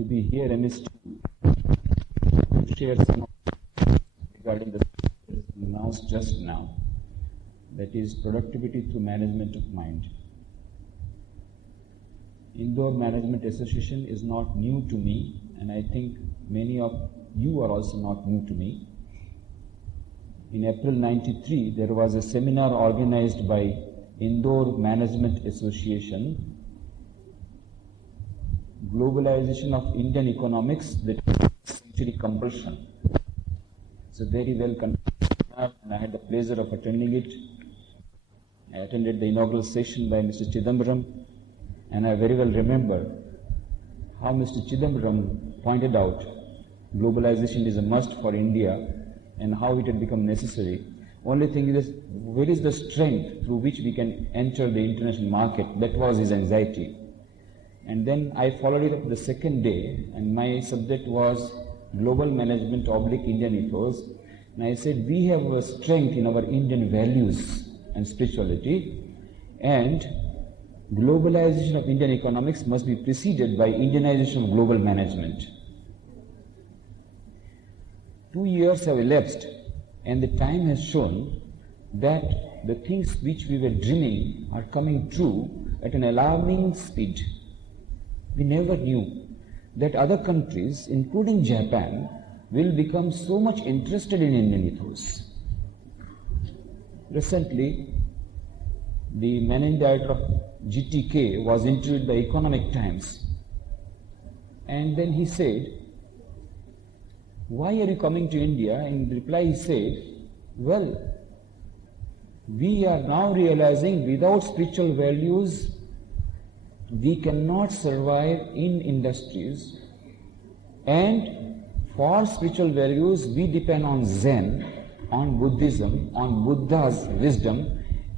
to be here amidst to share some regarding the that is announced just now, that is productivity through management of mind. Indore Management Association is not new to me, and I think many of you are also not new to me. In April '93, there was a seminar organized by Indore Management Association, Globalization of Indian Economics, the 20th Century Compulsion. It's a very well conducted seminar, and I had the pleasure of attending it. I attended the inaugural session by Mr. Chidambaram, and I very well remember how Mr. Chidambaram pointed out globalization is a must for India and how it had become necessary. Only thing is, where is the strength through which we can enter the international market? That was his anxiety. And then I followed it up the second day, and my subject was Global Management / Indian Ethos. And I said, we have a strength in our Indian values and spirituality, and globalization of Indian economics must be preceded by Indianization of global management. 2 years have elapsed, and the time has shown that the things which we were dreaming are coming true at an alarming speed. We never knew that other countries, including Japan, will become so much interested in Indian ethos. Recently, the managing director of GTK was interviewed by Economic Times, and then he said, "Why are you coming to India?" In reply he said, "Well, we are now realizing without spiritual values we cannot survive in industries, and for spiritual values we depend on Zen, on Buddhism, on Buddha's wisdom,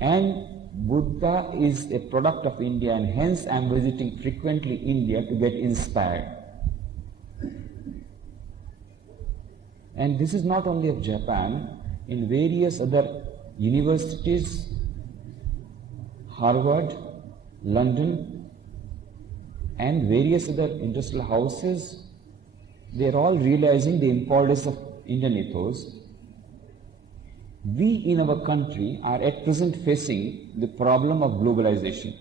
and Buddha is a product of India, and hence I am visiting frequently India to get inspired." And this is not only of Japan. In various other universities, Harvard, London, and various other industrial houses, they are all realizing the importance of Indian ethos. We in our country are at present facing the problem of globalization.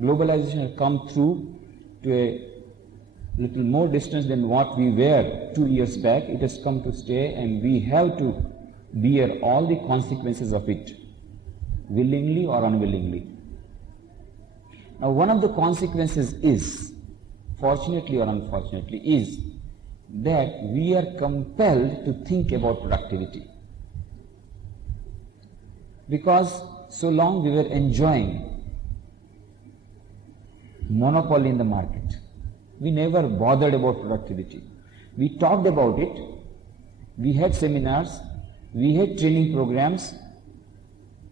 Globalization has come through to a little more distance than what we were 2 years back. It has come to stay, and we have to bear all the consequences of it, willingly or unwillingly. Now, one of the consequences is, fortunately or unfortunately, is that we are compelled to think about productivity. Because so long we were enjoying monopoly in the market, we never bothered about productivity. We talked about it, we had seminars, we had training programs,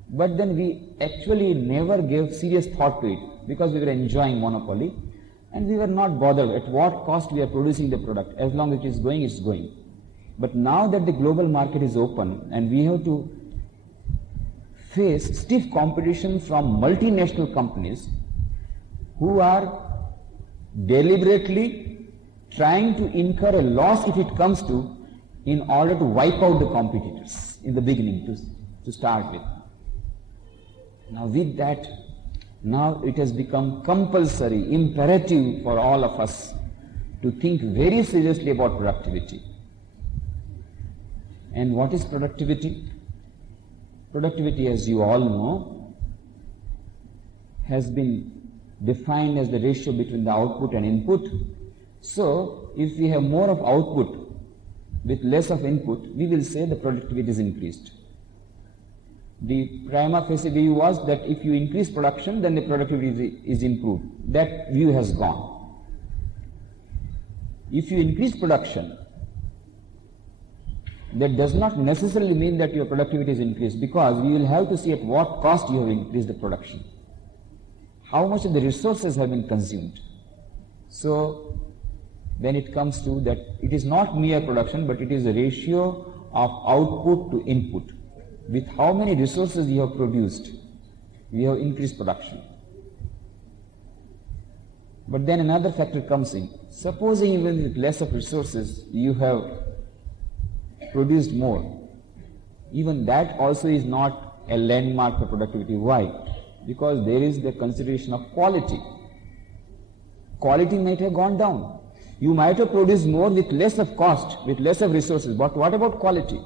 but then we actually never gave serious thought to it because we were enjoying monopoly, and we were not bothered at what cost we are producing the product. As long as it is going, it's going. But now that the global market is open and we have to face stiff competition from multinational companies who are deliberately trying to incur a loss if it comes to, in order to wipe out the competitors in the beginning to start with. Now with that, now it has become compulsory, imperative for all of us to think very seriously about productivity. And what is productivity? Productivity, as you all know, has been defined as the ratio between the output and input. So, if we have more of output with less of input, we will say the productivity is increased. The prima facie view was that if you increase production, then the productivity is improved. That view has gone. If you increase production, that does not necessarily mean that your productivity is increased, because we will have to see at what cost you have increased the production. How much of the resources have been consumed. So then it comes to that it is not mere production, but it is a ratio of output to input. With how many resources you have produced, we have increased production. But then another factor comes in. Supposing even with less of resources, you have produced more. Even that also is not a landmark for productivity. Why? Because there is the consideration of quality. Quality might have gone down. You might have produced more with less of cost, with less of resources, but what about quality?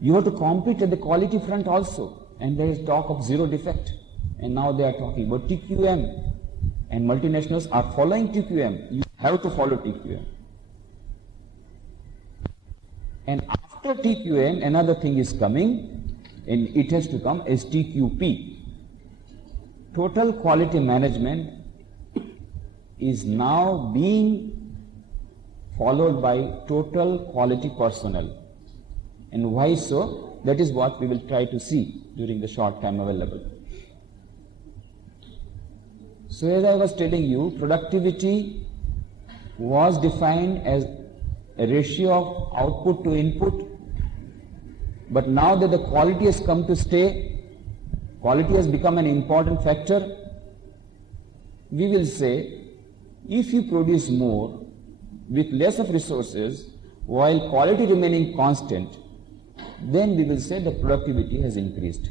You have to compete at the quality front also, and there is talk of zero defect. And now they are talking about TQM. And multinationals are following TQM. You have to follow TQM. And after TQM, another thing is coming, and it has to come, is TQP. Total quality management is now being followed by total quality personnel. And why so? That is what we will try to see during the short time available. So as I was telling you, productivity was defined as a ratio of output to input, but now that the quality has come to stay, quality has become an important factor, we will say, if you produce more with less of resources while quality remaining constant, then we will say the productivity has increased.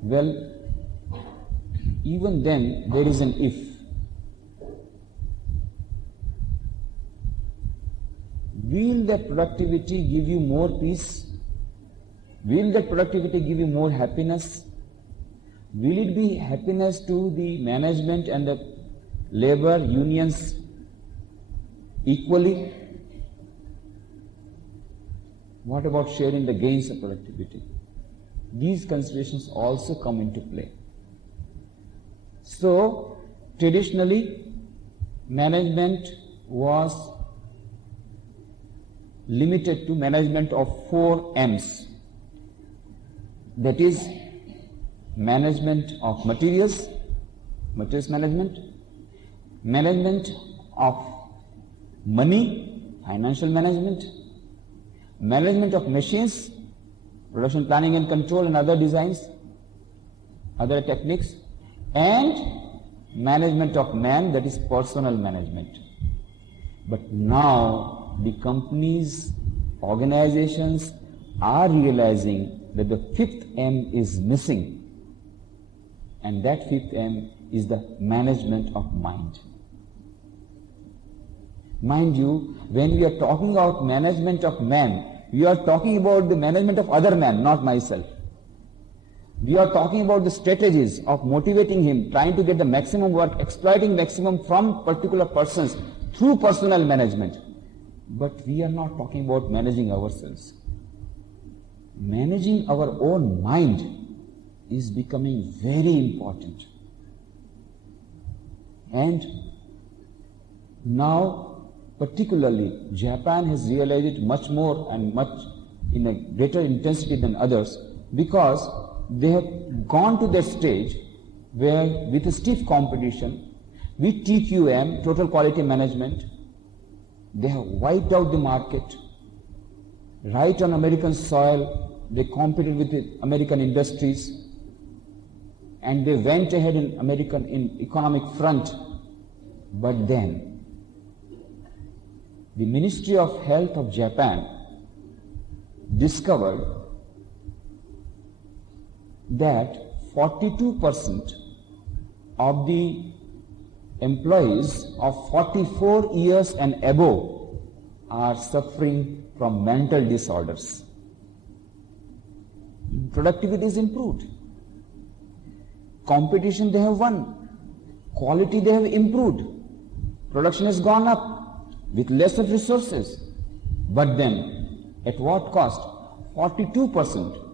Well, even then there is an if. Will that productivity give you more peace? Will that productivity give you more happiness? Will it be happiness to the management and the labor unions equally? What about sharing the gains of productivity? These considerations also come into play. So, traditionally, management was limited to management of 4 M's. That is, management of materials management, management of money, financial management, management of machines, production planning and control and other designs, other techniques, and management of man, that is personal management. But now the companies, organizations are realizing that the 5th M is missing, and that 5th M is the management of mind. Mind you, when we are talking about management of man, we are talking about the management of other man, not myself. We are talking about the strategies of motivating him, trying to get the maximum work, exploiting maximum from particular persons through personal management. But we are not talking about managing ourselves. Managing our own mind is becoming very important. And now, particularly, Japan has realized it much more and much in a greater intensity than others, because they have gone to that stage where, with a stiff competition, with TQM, total quality management, they have wiped out the market. Right on American soil, they competed with the American industries, and they went ahead in economic front. But then, the Ministry of Health of Japan discovered that 42% of the employees of 44 years and above are suffering from mental disorders. Productivity is improved. Competition they have won. Quality they have improved. Production has gone up with less of resources. But then, at what cost? 42%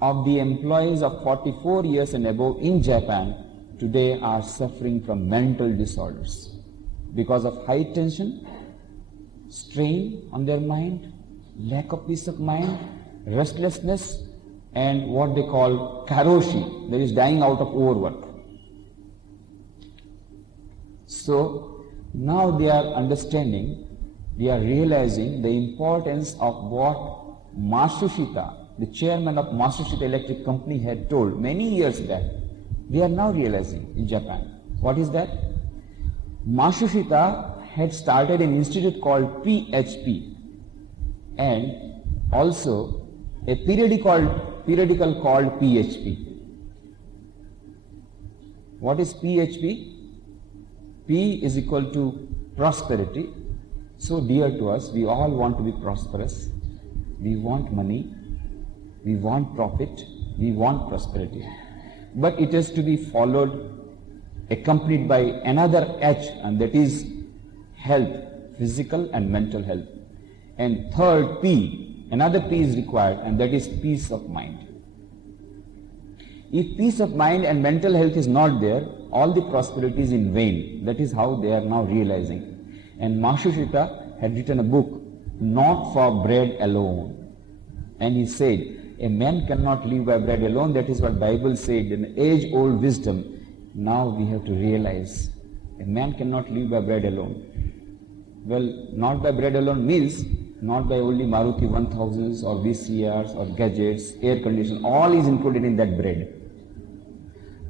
of the employees of 44 years and above in Japan today are suffering from mental disorders because of high tension, strain on their mind, lack of peace of mind, restlessness, and what they call karoshi, that is dying out of overwork. So now they are understanding, they are realizing the importance of what Matsushita the chairman of Matsushita Electric Company had told many years back, we are now realizing in Japan. What is that? Matsushita had started an institute called PHP and also a periodical called PHP. What is PHP? P is equal to prosperity. So dear to us, we all want to be prosperous. We want money. We want profit. We want prosperity. But it has to be followed, accompanied by another H, and that is health, physical and mental health. And third P, another P is required, and that is peace of mind. If peace of mind and mental health is not there, all the prosperity is in vain. That is how they are now realizing. And Matsushita had written a book, Not for Bread Alone. And he said, a man cannot live by bread alone. That is what Bible said, an age-old wisdom. Now we have to realize, a man cannot live by bread alone. Well, not by bread alone means not by only Maruti 1000s or VCRs or gadgets, air condition, all is included in that bread.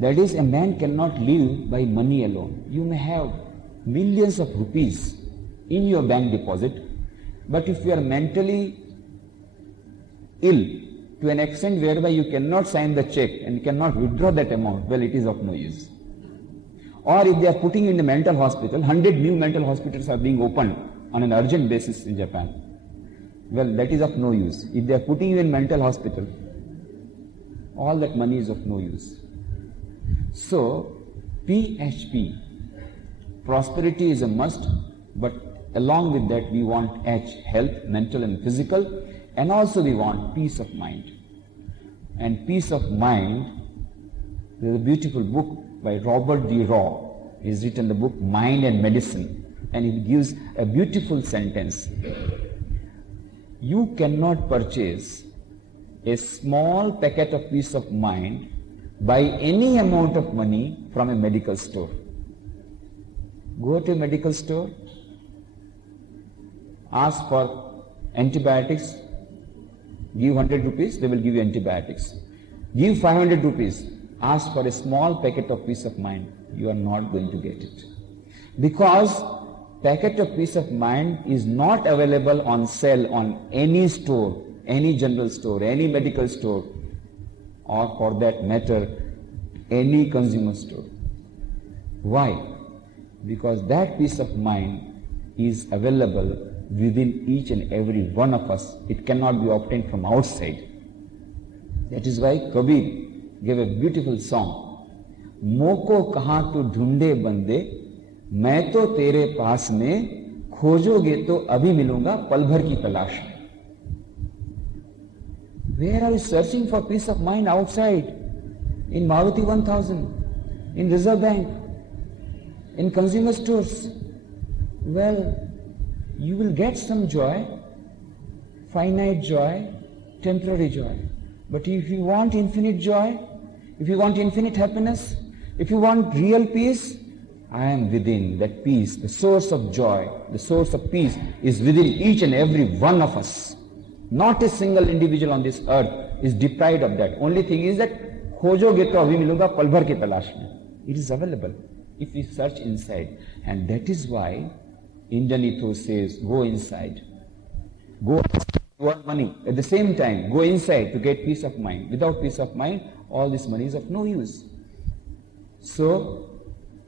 That is, a man cannot live by money alone. You may have millions of rupees in your bank deposit, but if you are mentally ill to an extent whereby you cannot sign the check and cannot withdraw that amount, well, it is of no use. Or if they are putting you in a mental hospital, 100 new mental hospitals are being opened on an urgent basis in Japan. Well, that is of no use. If they are putting you in mental hospital, all that money is of no use. So, PHP, prosperity is a must, but along with that we want H, health, mental and physical, and also we want peace of mind. And peace of mind, there is a beautiful book by Robert D. Raw. He has written the book Mind and Medicine, and he gives a beautiful sentence. You cannot purchase a small packet of peace of mind by any amount of money from a medical store. Go to a medical store, ask for antibiotics, give 100 rupees, they will give you antibiotics. Give 500 rupees, ask for a small packet of peace of mind, you are not going to get it. Because packet of peace of mind is not available on sale on any store, any general store, any medical store, or for that matter, any consumer store. Why? Because that peace of mind is available within each and every one of us. It cannot be obtained from outside. That is why Kabir gave a beautiful song. Moko kahan tu dhunde bande, मैं तो तेरे पास में, खोजोगे तो अभी मिलूंगा पल भर की तलाश में. Where are you searching for peace of mind outside? In Maruti 1000, in Reserve Bank, in consumer stores. Well, you will get some joy, finite joy, temporary joy. But if you want infinite joy, if you want infinite happiness, if you want real peace, I am within that peace. The source of joy, the source of peace is within each and every one of us. Not a single individual on this earth is deprived of that. Only thing is that खोजोगे तो अभी मिलूंगा पल भर की तलाश में. It is available if we search inside. And that is why Indian ethos says, go inside. Go want money. At the same time, go inside to get peace of mind. Without peace of mind, all this money is of no use. So,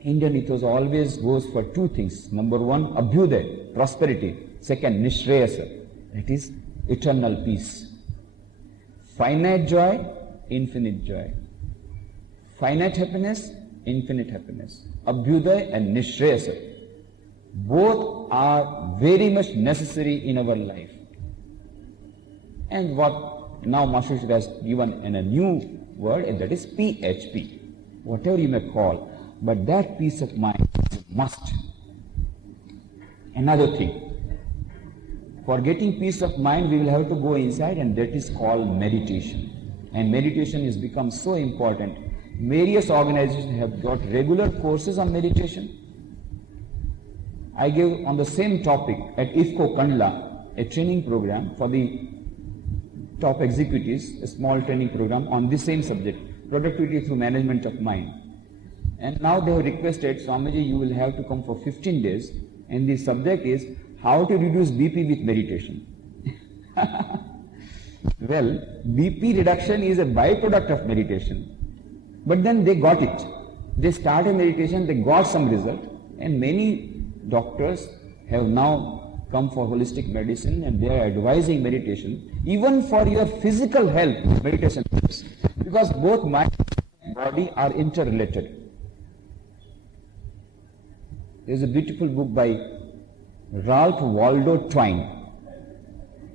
Indian ethos always goes for two things. Number one, abhyuday, prosperity. Second, nishreyasa, that is eternal peace. Finite joy, infinite joy. Finite happiness, infinite happiness. Abhyuday and nishreyasa. Both are very much necessary in our life. And what now Matsushita has given in a new word, and that is PHP. Whatever you may call. But that peace of mind is a must. Another thing, for getting peace of mind, we will have to go inside, and that is called meditation. And meditation has become so important. Various organizations have got regular courses on meditation. I gave on the same topic at IFCO Kandla a training program for the top executives a small training program on the same subject, productivity through management of mind. And now they have requested, Swamiji, you will have to come for 15 days, and the subject is how to reduce BP with meditation. Well, BP reduction is a byproduct of meditation. But then they got it. They started meditation, they got some result, and many doctors have now come for holistic medicine and they are advising meditation. Even for your physical health, meditation helps. Because both mind and body are interrelated. There is a beautiful book by Ralph Waldo Twain,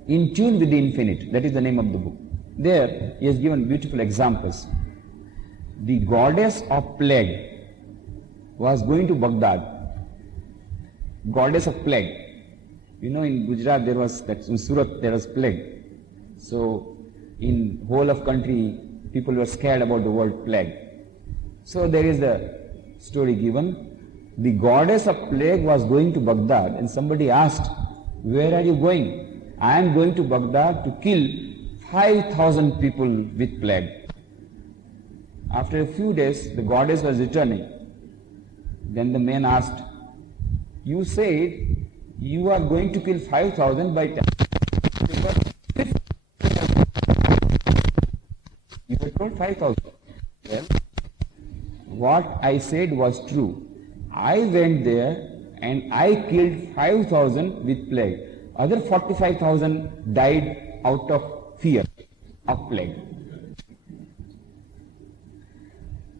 In Tune with the Infinite. That is the name of the book. There he has given beautiful examples. The goddess of plague was going to Baghdad. Goddess of plague. You know, in Gujarat there was, in Surat there was plague. So in whole of country people were scared about the word plague. So there is a story given. The goddess of plague was going to Baghdad, and somebody asked, where are you going? I am going to Baghdad to kill 5,000 people with plague. After a few days, the goddess was returning. Then the man asked, you said you are going to kill 5,000 by 10. You were told 5,000. Well, what I said was true. I went there and I killed 5,000 with plague. Other 45,000 died out of fear of plague.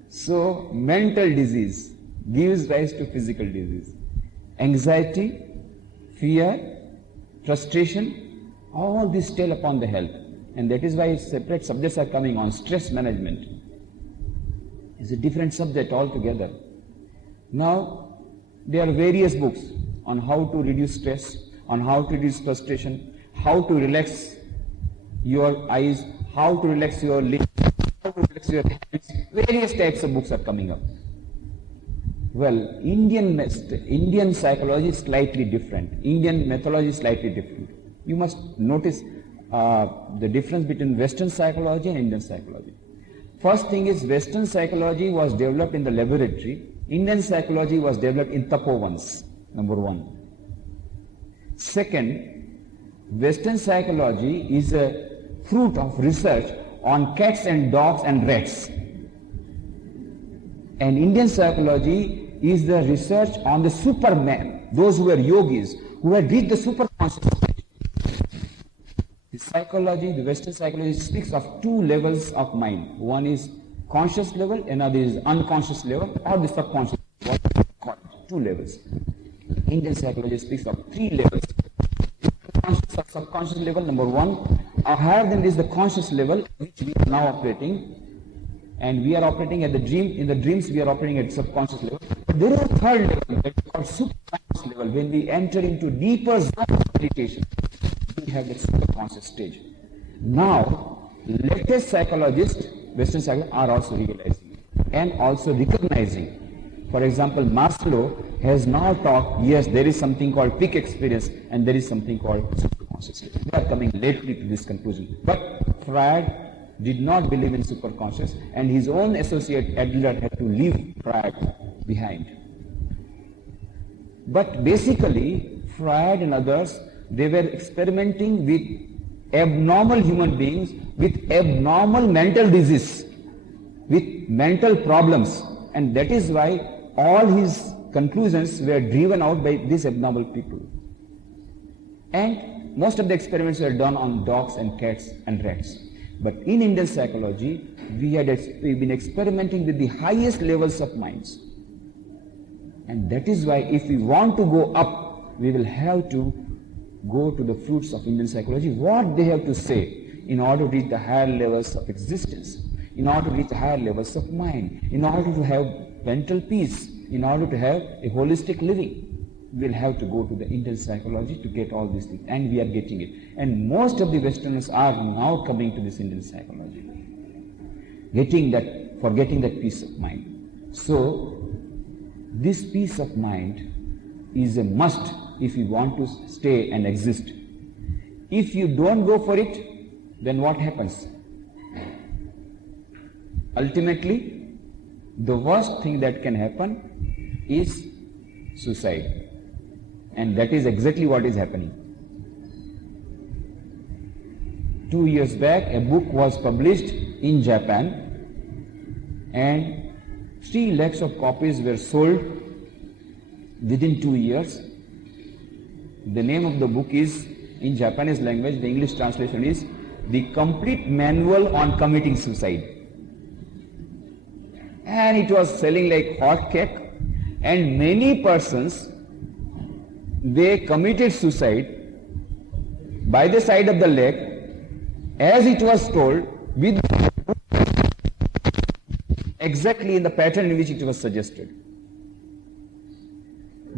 So mental disease gives rise to physical disease. Anxiety, fear, frustration, all these tell upon the health. And that is why separate subjects are coming on. Stress management is a different subject altogether. Now, there are various books on how to reduce stress, on how to reduce frustration, how to relax your eyes, how to relax your limbs, how to relax your hands. Various types of books are coming up. Well, Indian psychology is slightly different. Indian methodology is slightly different. You must notice the difference between Western psychology and Indian psychology. First thing is, Western psychology was developed in the laboratory. Indian psychology was developed in tapovans, number one. Second, Western psychology is a fruit of research on cats and dogs and rats. And Indian psychology is the research on the superman, those who were yogis, who had reached the superconscious stage. The psychology, the Western psychology speaks of two levels of mind. One is conscious level, another is unconscious level, or the subconscious level. Two levels. Indian psychology speaks of three levels. Conscious or subconscious level, number one. Higher than this, the conscious level, which we are now operating. And we are operating at the dream. In the dreams, we are operating at subconscious level. But there is a third level, that is called superconscious level. When we enter into deeper zone of meditation, we have the superconscious stage. Now, latest psychologists, Western psychologists, are also realizing and also recognizing. For example, Maslow has now taught, yes, there is something called peak experience and there is something called superconscious level. They are coming lately to this conclusion. But Freud did not believe in superconscious, and his own associate Adler had to leave Freud behind. But basically, Freud and others, they were experimenting with abnormal human beings, with abnormal mental disease, with mental problems, and that is why all his conclusions were driven out by these abnormal people. And most of the experiments were done on dogs and cats and rats. But in Indian psychology, we've been experimenting with the highest levels of minds. And that is why if we want to go up, we will have to go to the fruits of Indian psychology, what they have to say in order to reach the higher levels of existence, in order to reach the higher levels of mind, in order to have mental peace, in order to have a holistic living. We'll have to go to the Indian psychology to get all these things, and we are getting it. And most of the Westerners are now coming to this Indian psychology, forgetting that peace of mind. So, this peace of mind is a must if you want to stay and exist. If you don't go for it, then what happens? Ultimately, the worst thing that can happen is suicide. And that is exactly what is happening. 2 years back, a book was published in Japan, and 3 lakhs of copies were sold within 2 years. The name of the book is, in Japanese language, the English translation is The Complete Manual on Committing Suicide. And it was selling like hot cake, and many persons, they committed suicide by the side of the lake, as it was told, with exactly in the pattern in which it was suggested.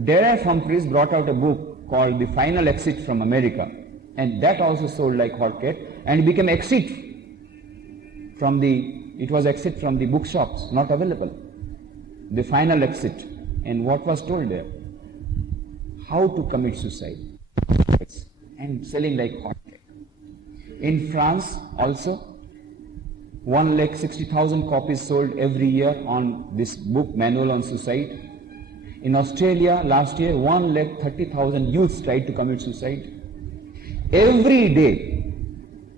Derek Humphreys brought out a book called The Final Exit from America, and that also sold like hotcake, and it became exit from the bookshops, not available. The Final Exit. And what was told there? How to commit suicide, and selling like hotcake. In France also, 1,60,000 copies sold every year on this book, Manual on Suicide. In Australia last year, 1,30,000 youths tried to commit suicide. Every day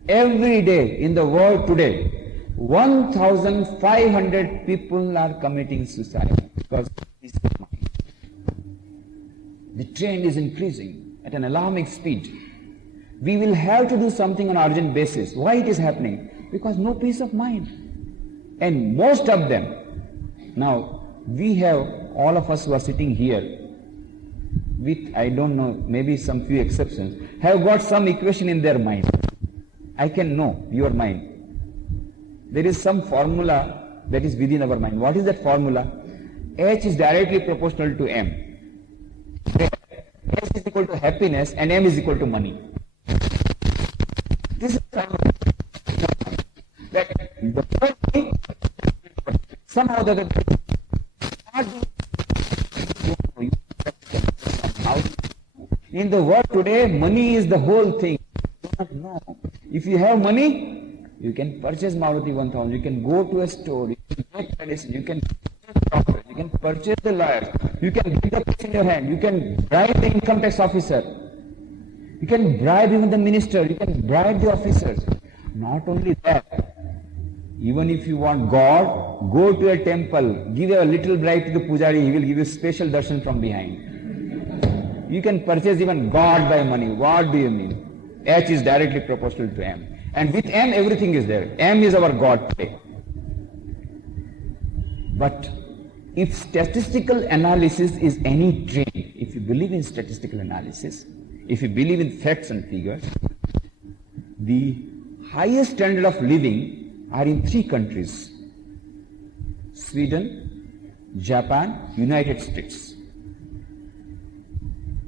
in the world today, 1,500 people are committing suicide because of this mind. The trend is increasing at an alarming speed. We will have to do something on an urgent basis. Why it is happening? Because no peace of mind. And most of them, now we have, all of us who are sitting here, with, I don't know, maybe some few exceptions, have got some equation in their mind. I can know your mind. There is some formula that is within our mind. What is that formula? H is directly proportional to M. H is equal to happiness and M is equal to money. This is that the first thing, somehow the in the world today, money is the whole thing. You do not know. If you have money, you can purchase Maruti 1000, you can go to a store, you can get medicine, you can purchase doctors, you can purchase the lawyers, you can get the case in your hand, you can bribe the income tax officer, you can bribe even the minister, you can bribe the officers. Not only that, even if you want God, go to a temple, give a little bribe to the pujari, he will give you special darshan from behind. You can purchase even God by money. What do you mean? H is directly proportional to M. And with M, everything is there. M is our God today. But if statistical analysis is any trend, if you believe in statistical analysis, if you believe in facts and figures, the highest standard of living are in 3 countries: Sweden, Japan, United States.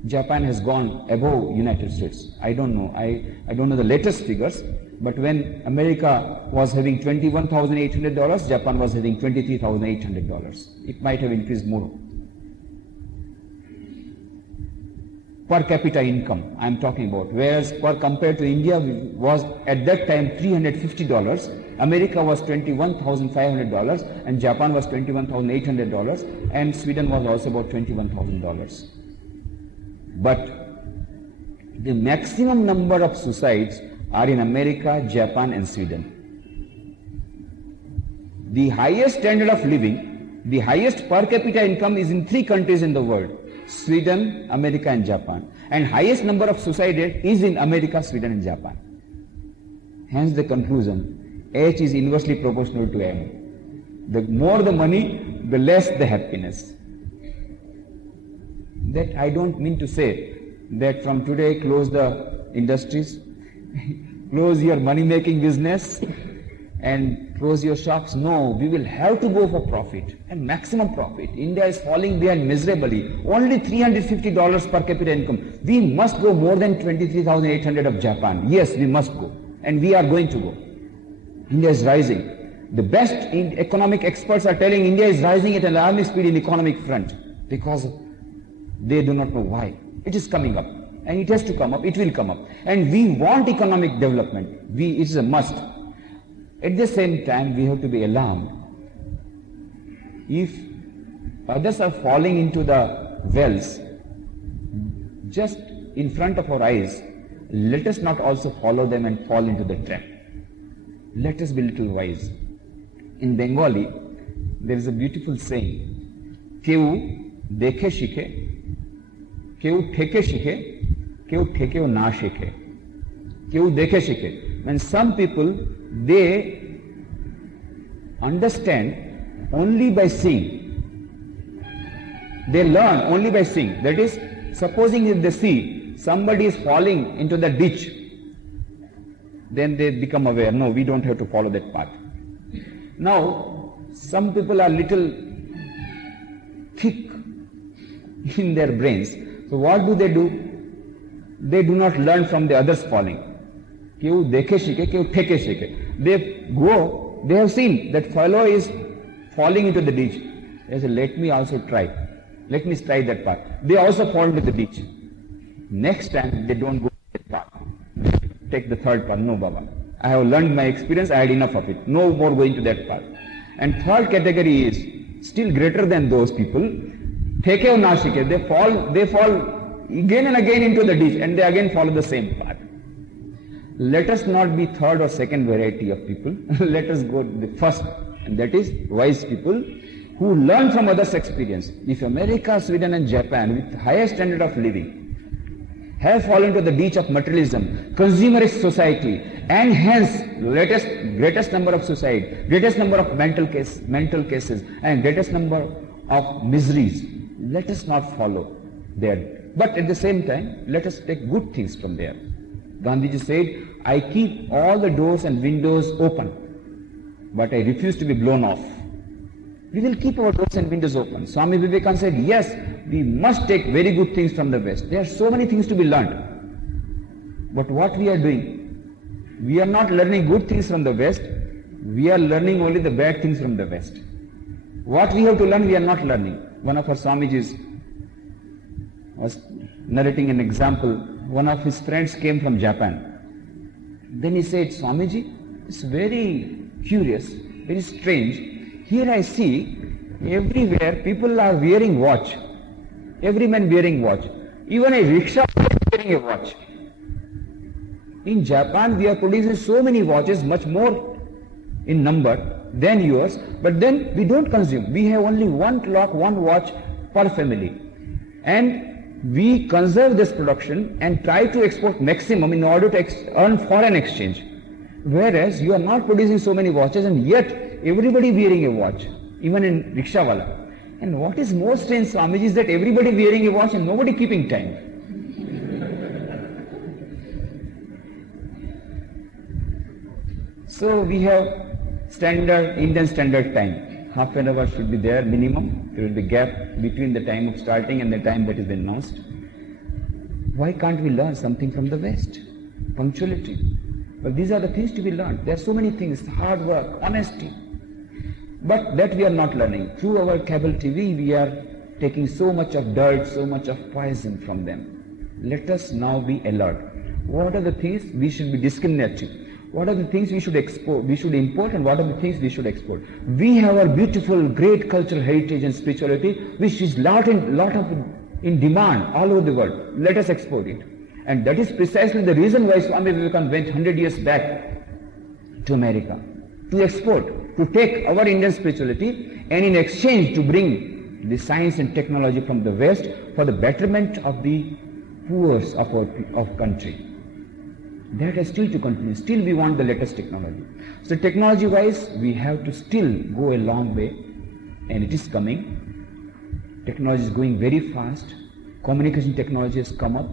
Japan has gone above United States. I don't know. I don't know the latest figures, but when America was having $21,800, Japan was having $23,800. It might have increased more. Per capita income, I'm talking about. Whereas compared to India was at that time $350, America was $21,500, and Japan was $21,800, and Sweden was also about $21,000. But the maximum number of suicides are in America, Japan, and Sweden. The highest standard of living, the highest per capita income is in 3 countries in the world: Sweden, America, and Japan. And highest number of suicide rate is in America, Sweden, and Japan. Hence the conclusion, H is inversely proportional to M. The more the money, the less the happiness. That I don't mean to say that from today close the industries, close your money-making business, and close your shops. No, we will have to go for profit and maximum profit. India is falling behind miserably. Only $350 per capita income. We must go more than $23,800 of Japan. Yes, we must go, and we are going to go. India is rising. The best economic experts are telling India is rising at an alarming speed in economic front, because they do not know why. It is coming up. and it has to come up, it will come up. And we want economic development. It is a must. At the same time, we have to be alarmed. If others are falling into the wells just in front of our eyes, let us not also follow them and fall into the trap. Let us be little wise. In Bengali, there is a beautiful saying, Keu dekhe shikhe, keu theke shikhe, keu thekeo na shikhe. Keu dekhe shikhe. When some people, they understand only by seeing. They learn only by seeing. That is, supposing if they see somebody is falling into the ditch, then they become aware, no, we don't have to follow that path. Now, some people are little thick in their brains. So what do? They do not learn from the others falling. Keu dekhe shike, keu theke shike. They have seen that fellow is falling into the ditch. They say, let me also try. Let me try that path. They also fall into the ditch. Next time they don't go that path. Take the third path. No, Baba. I have learned my experience. I had enough of it. No more going to that path. And third category is still greater than those people. Theke na shike. They fall again and again into the ditch, and they again follow the same path. Let us not be third or second variety of people. Let us go the first, and that is wise people who learn from others' experience. If America, Sweden and Japan, with higher standard of living, have fallen into the ditch of materialism, consumerist society, and hence greatest number of suicide, greatest number of mental cases, and greatest number of miseries, let us not follow there. But at the same time, let us take good things from there. Gandhiji said, I keep all the doors and windows open, but I refuse to be blown off. We will keep our doors and windows open. Swami Vivekananda said, yes, we must take very good things from the West. There are so many things to be learned. But what we are doing, we are not learning good things from the West, we are learning only the bad things from the West. What we have to learn, we are not learning. One of our Swamijis was narrating an example. One of his friends came from Japan. Then he said, Swamiji, it's very curious, very strange. Here I see everywhere people are wearing watch. Every man wearing watch. Even a rickshaw is wearing a watch. In Japan we are producing so many watches, much more in number than yours, but then we don't consume. We have only one clock, one watch per family. And we conserve this production and try to export maximum in order to earn foreign exchange. Whereas you are not producing so many watches, and yet everybody wearing a watch, even in rickshawala. And what is more strange, Swamiji, is that everybody wearing a watch and nobody keeping time. So we have Indian standard time. Half an hour should be there minimum. There will be gap between the time of starting and the time that is announced. Why can't we learn something from the West? Punctuality. But these are the things to be learned. There are so many things, hard work, honesty. But that we are not learning. Through our cable TV, we are taking so much of dirt, so much of poison from them. Let us now be alert. What are the things we should be discriminating? What are the things we should export, we should import, and what are the things we should export? We have our beautiful, great cultural heritage and spirituality, which is lot in demand all over the world. Let us export it. And that is precisely the reason why Swami Vivekananda went 100 years back to America, to export, to take our Indian spirituality, and in exchange to bring the science and technology from the West for the betterment of the poor of our country. That is still to continue. Still we want the latest technology. So technology-wise, we have to still go a long way, and it is coming. Technology is going very fast. Communication technology has come up.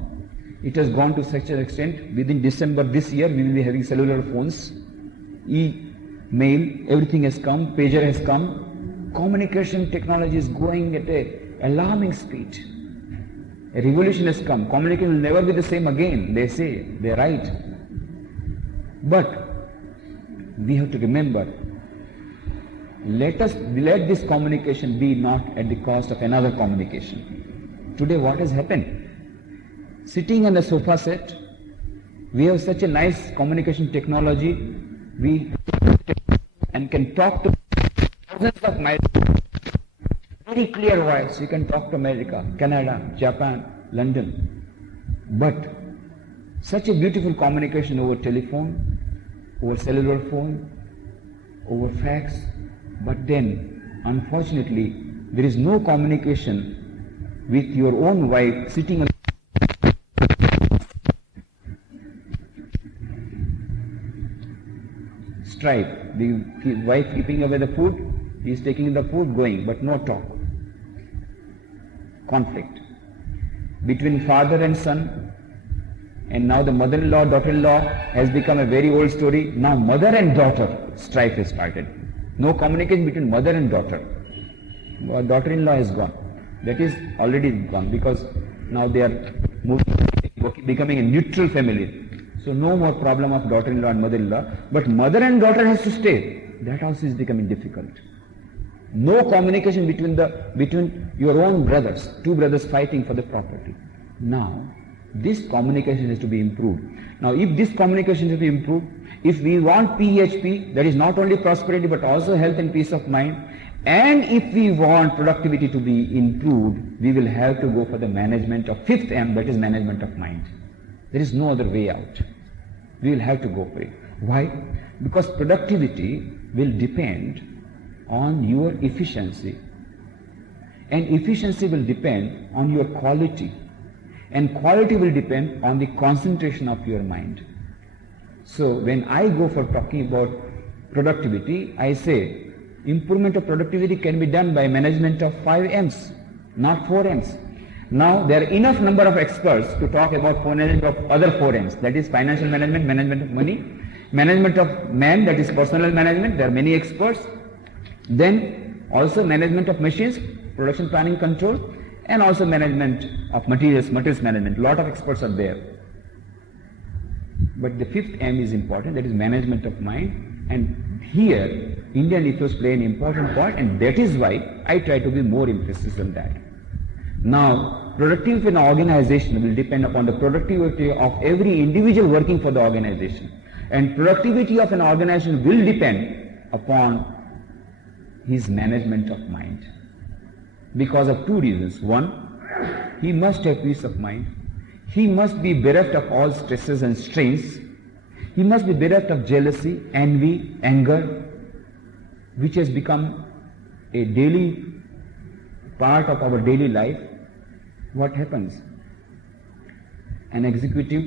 It has gone to such an extent, within December this year, we will be having cellular phones, e-mail, everything has come, pager has come. Communication technology is going at an alarming speed. A revolution has come. Communication will never be the same again, they say, they are right. But we have to remember, let this communication be not at the cost of another communication. Today what has happened? sitting on the sofa set. We have such a nice communication technology. We and can talk to thousands of miles. Very clear voice. You can talk to America, Canada, Japan, London. But such a beautiful communication over telephone, over cellular phone, over fax. But then, unfortunately, there is no communication with your own wife sitting on strife. The wife keeping away the food, he is taking the food, going, but no talk. Conflict between father and son, and now the mother-in-law, daughter-in-law has become a very old story. Now mother and daughter strife has started. No communication between mother and daughter. Daughter-in-law is gone. That is already gone because now they are becoming a neutral family. So no more problem of daughter-in-law and mother-in-law. But mother and daughter has to stay. That also is becoming difficult. No communication between your own brothers, two brothers fighting for the property. Now, this communication has to be improved. Now, if this communication has to be improved, if we want PHP, that is not only prosperity but also health and peace of mind, and if we want productivity to be improved, we will have to go for the management of fifth M, that is management of mind. There is no other way out. We will have to go for it. Why? Because productivity will depend on your efficiency, and efficiency will depend on your quality, and quality will depend on the concentration of your mind. So when I go for talking about productivity, I say improvement of productivity can be done by management of 5 M's, not 4 M's. Now there are enough number of experts to talk about management of other 4 M's, that is financial management, management of money, management of man, that is personal management, there are many experts. Then also management of machines, production planning control, and also management of materials management. A lot of experts are there. But the fifth M is important, that is management of mind. And here Indian ethos play an important part, and that is why I try to be more emphasis on that. Now, productivity in an organization will depend upon the productivity of every individual working for the organization. And productivity of an organization will depend upon his management of mind. Because of two reasons. One, he must have peace of mind. He must be bereft of all stresses and strains. He must be bereft of jealousy, envy, anger, which has become a daily part of our daily life. What happens? An executive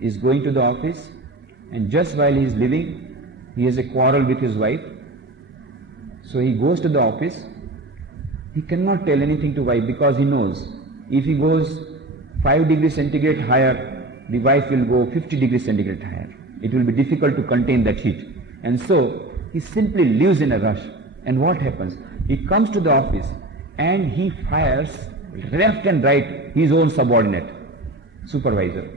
is going to the office, and just while he is leaving, he has a quarrel with his wife. So he goes to the office. He cannot tell anything to wife because he knows if he goes 5 degrees centigrade higher, the wife will go 50 degrees centigrade higher. It will be difficult to contain that heat. And so he simply lives in a rush. And what happens? He comes to the office and he fires left and right his own subordinate, supervisor.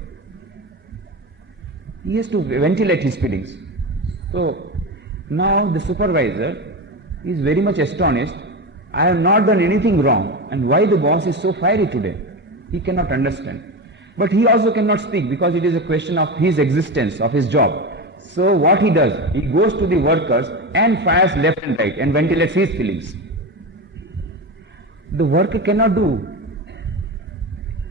He has to ventilate his feelings. So now the supervisor is very much astonished. I have not done anything wrong, and why the boss is so fiery today? He cannot understand. But he also cannot speak because it is a question of his existence, of his job. So what he does, he goes to the workers and fires left and right and ventilates his feelings. The worker cannot do.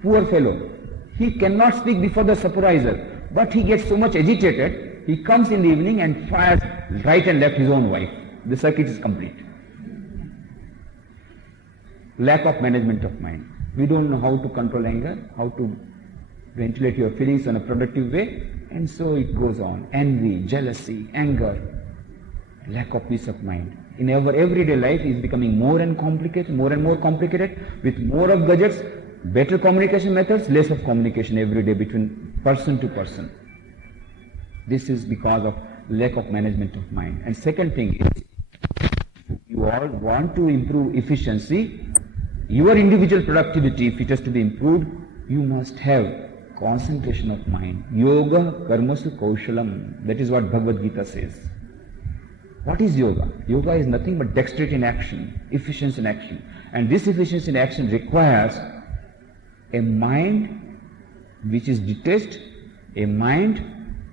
Poor fellow. He cannot speak before the supervisor, but he gets so much agitated, he comes in the evening and fires right and left his own wife. The circuit is complete. Lack of management of mind. We don't know how to control anger, how to ventilate your feelings in a productive way, and so it goes on. Envy, jealousy, anger, lack of peace of mind. In our everyday life is becoming more and more complicated, with more of gadgets, better communication methods, less of communication every day between person to person. This is because of lack of management of mind. And second thing is, you all want to improve efficiency, your individual productivity, if it has to be improved, you must have concentration of mind. Yoga karmasu kaushalam. That is what Bhagavad Gita says. What is yoga? Yoga is nothing but dexterity in action, efficiency in action. And this efficiency in action requires a mind which is detached, a mind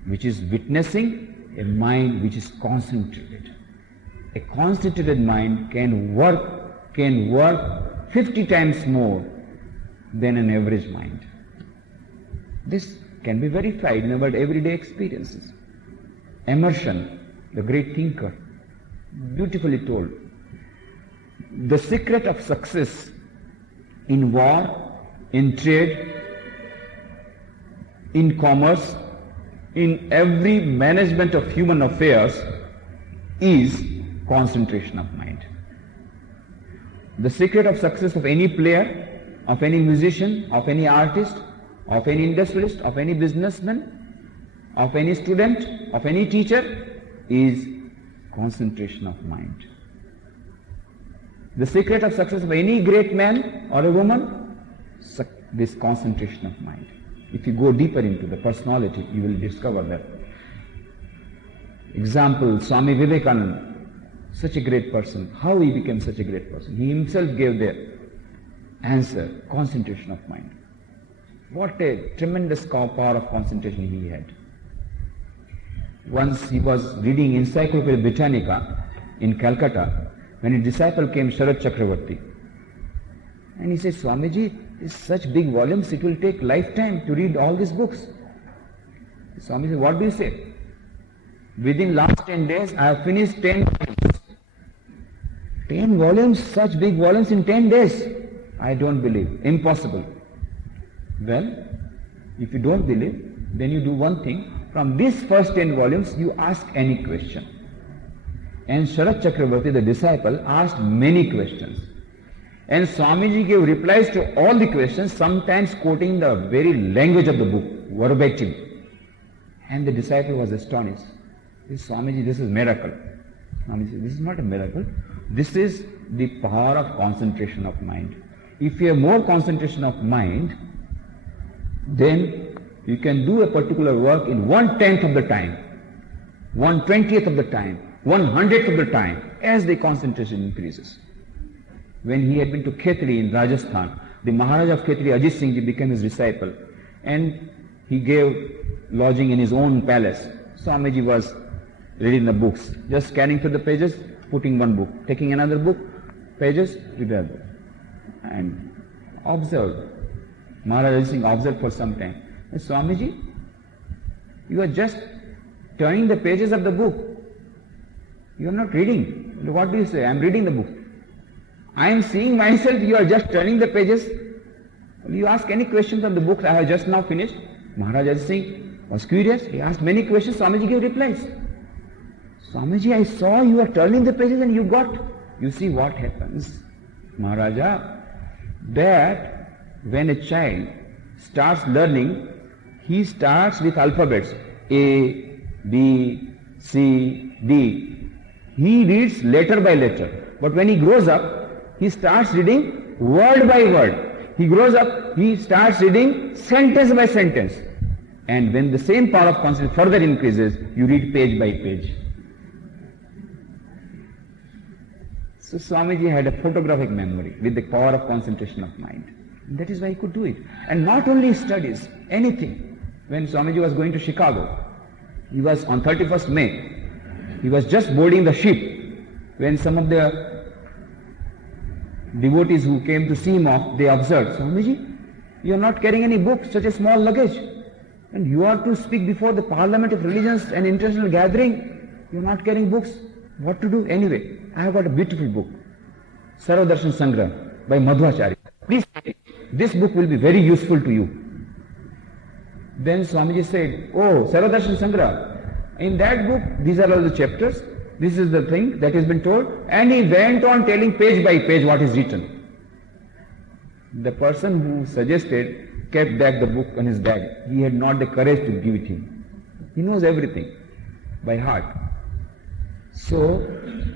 which is witnessing, a mind which is concentrated. A concentrated mind can work 50 times more than an average mind. This can be verified in our everyday experiences. Emerson, the great thinker, beautifully told, the secret of success in war, in trade, in commerce, in every management of human affairs is concentration of mind. The secret of success of any player, of any musician, of any artist, of any industrialist, of any businessman, of any student, of any teacher is concentration of mind. The secret of success of any great man or a woman, this concentration of mind. If you go deeper into the personality, you will discover that. Example, Swami Vivekananda, such a great person. How he became such a great person? He himself gave the answer, concentration of mind. What a tremendous power of concentration he had. Once he was reading Encyclopedia Britannica in Calcutta, when a disciple came, Sharat Chakravarti, and he said, Swamiji, it's such big volumes, it will take lifetime to read all these books. Swami said, what do you say? Within last 10 days, I have finished 10 volumes. 10 volumes, such big volumes in 10 days. I don't believe. Impossible. Well, if you don't believe, then you do one thing. From these first 10 volumes, you ask any question. And Sharat Chakravarti, the disciple, asked many questions. And Swamiji gave replies to all the questions, sometimes quoting the very language of the book, verbatim. And the disciple was astonished. Swamiji, this is miracle. Swamiji said, this is not a miracle. This is the power of concentration of mind. If you have more concentration of mind, then you can do a particular work in 1/10 of the time, 1/20th of the time, 1/100th of the time, as the concentration increases. When he had been to Khetri in Rajasthan, the Maharaja of Khetri, Ajit Singh Ji, became his disciple, and he gave lodging in his own palace. Swamiji was reading the books, just scanning through the pages, putting one book, taking another book, pages, read the other, and observed. Maharaja Ajit Singh observed for some time. And Swamiji, you are just turning the pages of the book. You are not reading. What do you say? I am reading the book. I am seeing myself, you are just turning the pages. You ask any questions on the books I have just now finished. Maharaja Ajit Singh was curious. He asked many questions. Swamiji gave replies. Swamiji, I saw you are turning the pages and you got. You see what happens, Maharaja, that when a child starts learning, he starts with alphabets A, B, C, D. He reads letter by letter. But when he grows up, he starts reading word by word. He grows up, he starts reading sentence by sentence. And when the same power of concentration further increases, you read page by page. So Swamiji had a photographic memory with the power of concentration of mind. And that is why he could do it. And not only studies, anything. When Swamiji was going to Chicago, he was on 31st May, he was just boarding the ship when some of the devotees who came to see him off, they observed, Swamiji, you are not carrying any books, such a small luggage. And you are to speak before the Parliament of Religions and International Gathering. You are not carrying books. What to do? Anyway, I have got a beautiful book, Sarvadarshan Sangrah by Madhvacharya. Please take it. This book will be very useful to you. Then Swamiji said, oh, Sarvadarshan Sangrah, in that book, these are all the chapters, this is the thing that has been told, and he went on telling page by page what is written. The person who suggested kept back the book in his bag. He had not the courage to give it him. He knows everything by heart. So,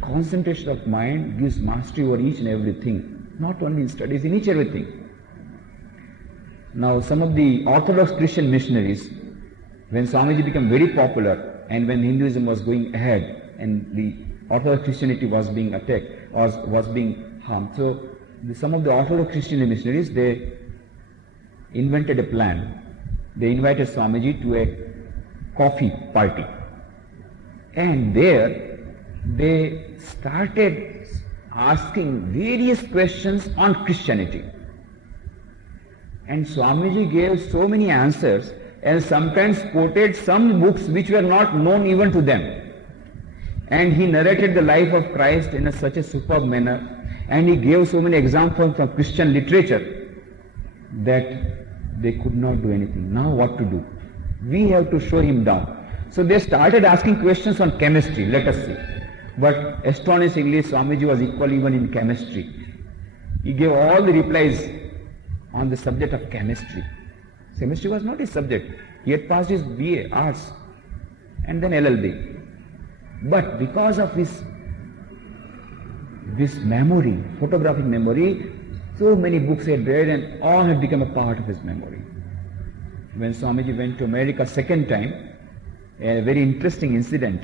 concentration of mind gives mastery over each and everything, not only in studies, in each and everything. Now, some of the Orthodox Christian missionaries, when Swamiji became very popular and when Hinduism was going ahead and the Orthodox Christianity was being attacked, was being harmed, so some of the Orthodox Christian missionaries, they invented a plan. They invited Swamiji to a coffee party. And there they started asking various questions on Christianity. And Swamiji gave so many answers and sometimes quoted some books which were not known even to them. And he narrated the life of Christ in such a superb manner, and he gave so many examples from Christian literature that they could not do anything. Now what to do? We have to show him down. So they started asking questions on chemistry, let us see. But astonishingly, Swamiji was equal even in chemistry. He gave all the replies on the subject of chemistry. Chemistry was not his subject. He had passed his BA, Arts, and then LLB. But because of this memory, photographic memory, so many books he had read and all had become a part of his memory. When Swamiji went to America second time, a very interesting incident.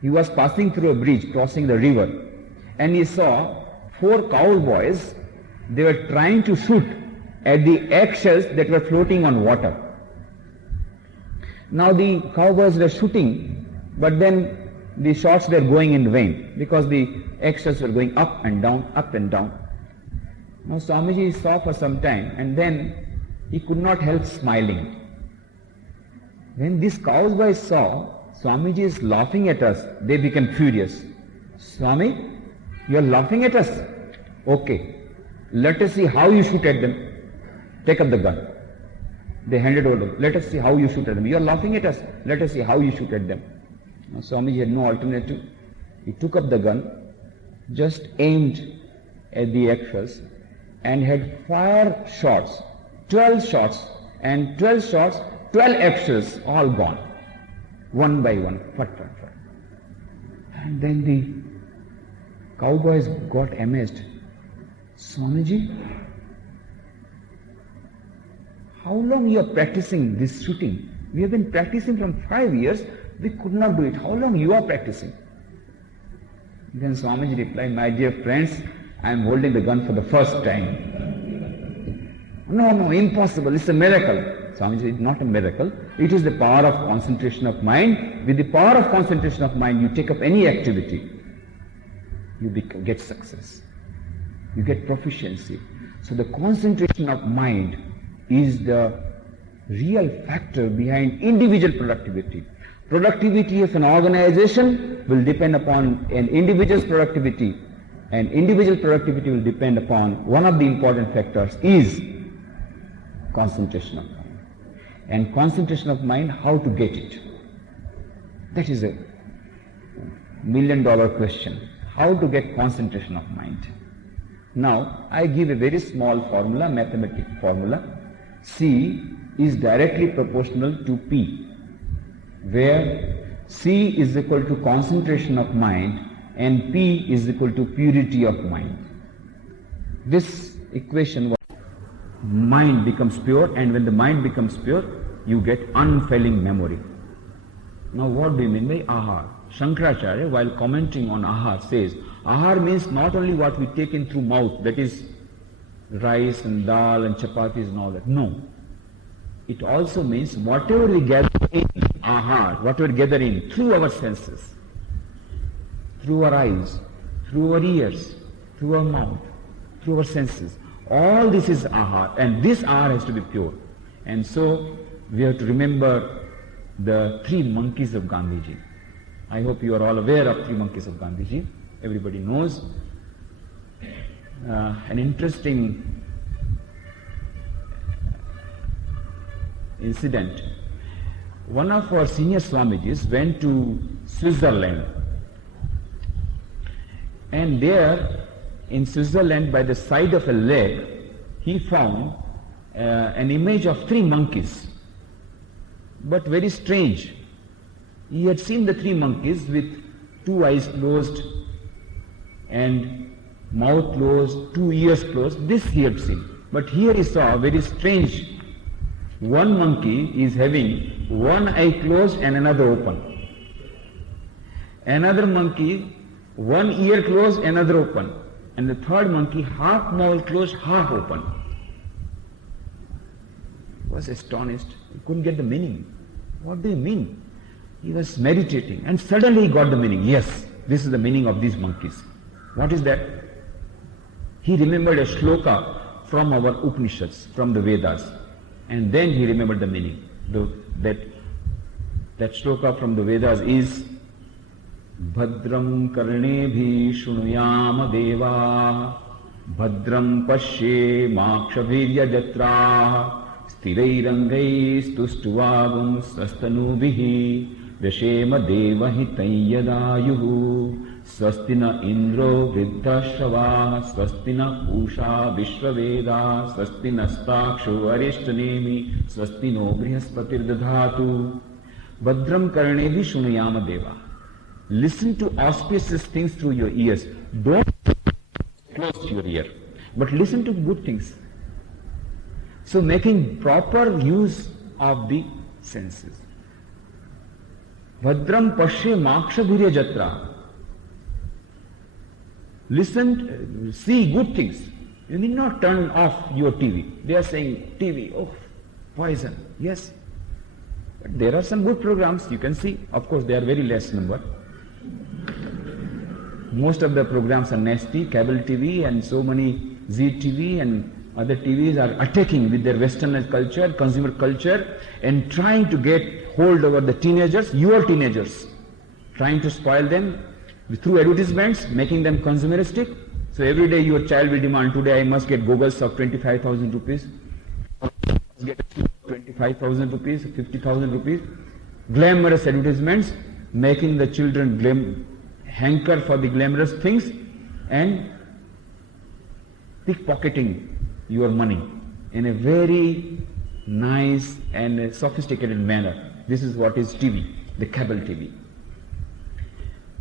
He was passing through a bridge, crossing the river, and he saw 4 cowboys. They were trying to shoot at the eggshells that were floating on water. Now the cowboys were shooting, but then the shots were going in vain because the eggshells were going up and down, up and down. Now Swamiji saw for some time, and then he could not help smiling. When these cowboys saw Swamiji is laughing at us, they became furious. Swami, you are laughing at us? Okay, let us see how you shoot at them. Take up the gun. They handed over. Let us see how you shoot at them. You are laughing at us. Let us see how you shoot at them. Now Swamiji had no alternative. He took up the gun, just aimed at the eggshells, and had 5 shots, 12 shots, and 12 shots, 12 eggshells, all gone. One by one, fat. And then the cowboys got amazed. Swamiji, how long you are practicing this shooting? We have been practicing from 5 years. We could not do it. How long you are practicing? Then Swamiji replied, my dear friends, I am holding the gun for the first time. No, impossible. It's a miracle. Swamiji said, it's not a miracle. It is the power of concentration of mind. With the power of concentration of mind, you take up any activity. You get success. You get proficiency. So the concentration of mind is the real factor behind individual productivity. Productivity of an organization will depend upon an individual's productivity, and individual productivity will depend upon one of the important factors is concentration of mind. And concentration of mind, how to get it? That is a $1 million question. How to get concentration of mind? Now, I give a very small formula, mathematical formula. C is directly proportional to P, where C is equal to concentration of mind and P is equal to purity of mind. This equation, mind becomes pure, and when the mind becomes pure, you get unfailing memory. Now what do you mean by ahar? Shankaracharya, while commenting on ahar, says, ahar means not only what we take in through mouth, that is rice and dal and chapatis and all that. No. It also means whatever we gather in ahar, whatever we gather in through our senses, through our eyes, through our ears, through our mouth, through our senses. All this is ahar, and this ahar has to be pure. And so we have to remember the 3 monkeys of Gandhiji. I hope you are all aware of 3 monkeys of Gandhiji. Everybody knows. An interesting incident. One of our senior Swamijis went to Switzerland, and there in Switzerland, by the side of a lake, he found an image of 3 monkeys, but very strange. He had seen the 3 monkeys with 2 eyes closed and mouth closed, 2 ears closed. This he had seen. But here he saw a very strange. One monkey is having 1 eye closed and another open. Another monkey, 1 ear closed, another open. And the third monkey, half mouth closed, half open. was astonished. He couldn't get the meaning. What do you mean? He was meditating and suddenly he got the meaning. Yes, this is the meaning of these monkeys. What is that? He remembered a shloka from our Upanishads, from the Vedas, and then he remembered the meaning. That shloka from the Vedas is Bhadram karnebhi shunuyama deva Bhadram pashe makshavirya jatra Sthirairangai stustuvagum sastanubihi Vyashema deva hitayadayuhu Swastina indro vriddhashava Swastina usha vishvaveda Swastina stakshu arishtanemi Swastino brihaspati dadhatu Bhadram karnevi shunuyama deva. Listen to auspicious things through your ears. Don't close to your ear, but listen to good things. So making proper use of the senses. Bhadram pashe makshabhirya jatra. Listen, see good things. You need not turn off your TV. They are saying TV, oh, poison. Yes. But there are some good programs you can see. Of course, they are very less number. Most of the programs are nasty, cable TV and so many Z TV and other TVs are attacking with their Western culture, consumer culture, and trying to get hold over the teenagers, your teenagers, trying to spoil them through advertisements, making them consumeristic. So every day your child will demand, today I must get goggles of 25,000 rupees, get 25,000 rupees, 50,000 rupees, glamorous advertisements, making the children hanker for the glamorous things and pickpocketing your money in a very nice and sophisticated manner. This is what is TV, the cable TV.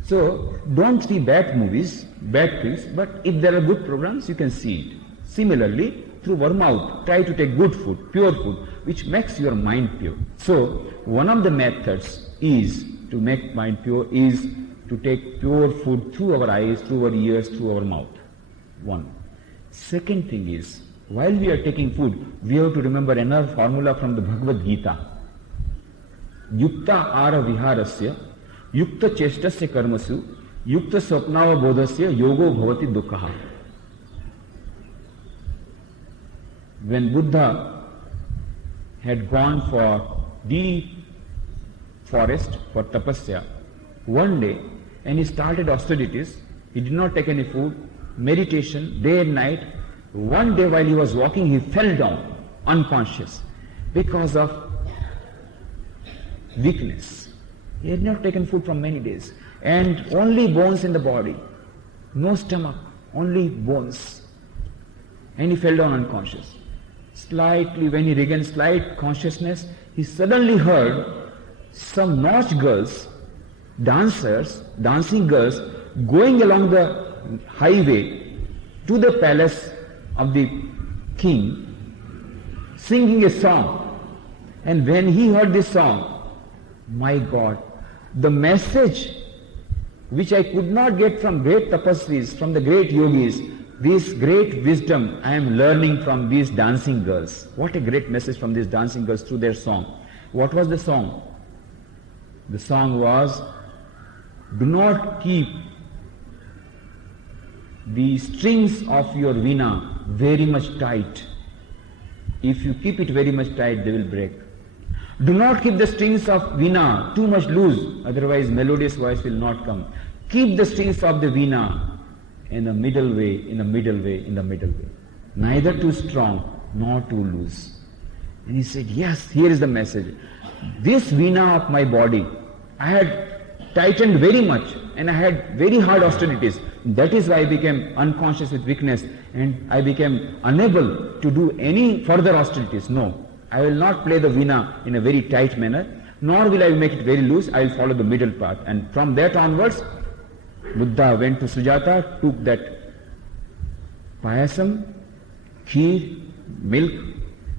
So don't see bad movies, bad things, but if there are good programs, you can see it. Similarly, through our mouth, try to take good food, pure food, which makes your mind pure. So one of the methods is to make mind pure is to take pure food through our eyes, through our ears, through our mouth. One. Second thing is, while we are taking food, we have to remember another formula from the Bhagavad Gita. Yukta ara viharasya, yukta chestasya karmasu, yukta swapnava bodhasya yogo bhavati dukkha. When Buddha had gone for the forest for tapasya, one day, and he started austerities, he did not take any food, meditation, day and night. One day while he was walking, he fell down, unconscious, because of weakness. He had not taken food from many days, and only bones in the body, no stomach, only bones. And he fell down unconscious. Slightly, when he regained slight consciousness, he suddenly heard some nautch girls, dancing girls, going along the highway to the palace of the king, singing a song. And when he heard this song, my God, the message which I could not get from great tapasvis, from the great yogis, this great wisdom I am learning from these dancing girls. What a great message from these dancing girls through their song. What was the song? The song was, do not keep the strings of your veena very much tight. If you keep it very much tight, they will break. Do not keep the strings of veena too much loose, otherwise melodious voice will not come. Keep the strings of the veena in the middle way, in the middle way, in the middle way. Neither too strong nor too loose. And he said, yes, here is the message. This veena of my body, I had tightened very much and I had very hard austerities. That is why I became unconscious with weakness and I became unable to do any further austerities. No, I will not play the veena in a very tight manner, nor will I make it very loose. I will follow the middle path. And from that onwards, Buddha went to Sujata, took that payasam, kheer, milk,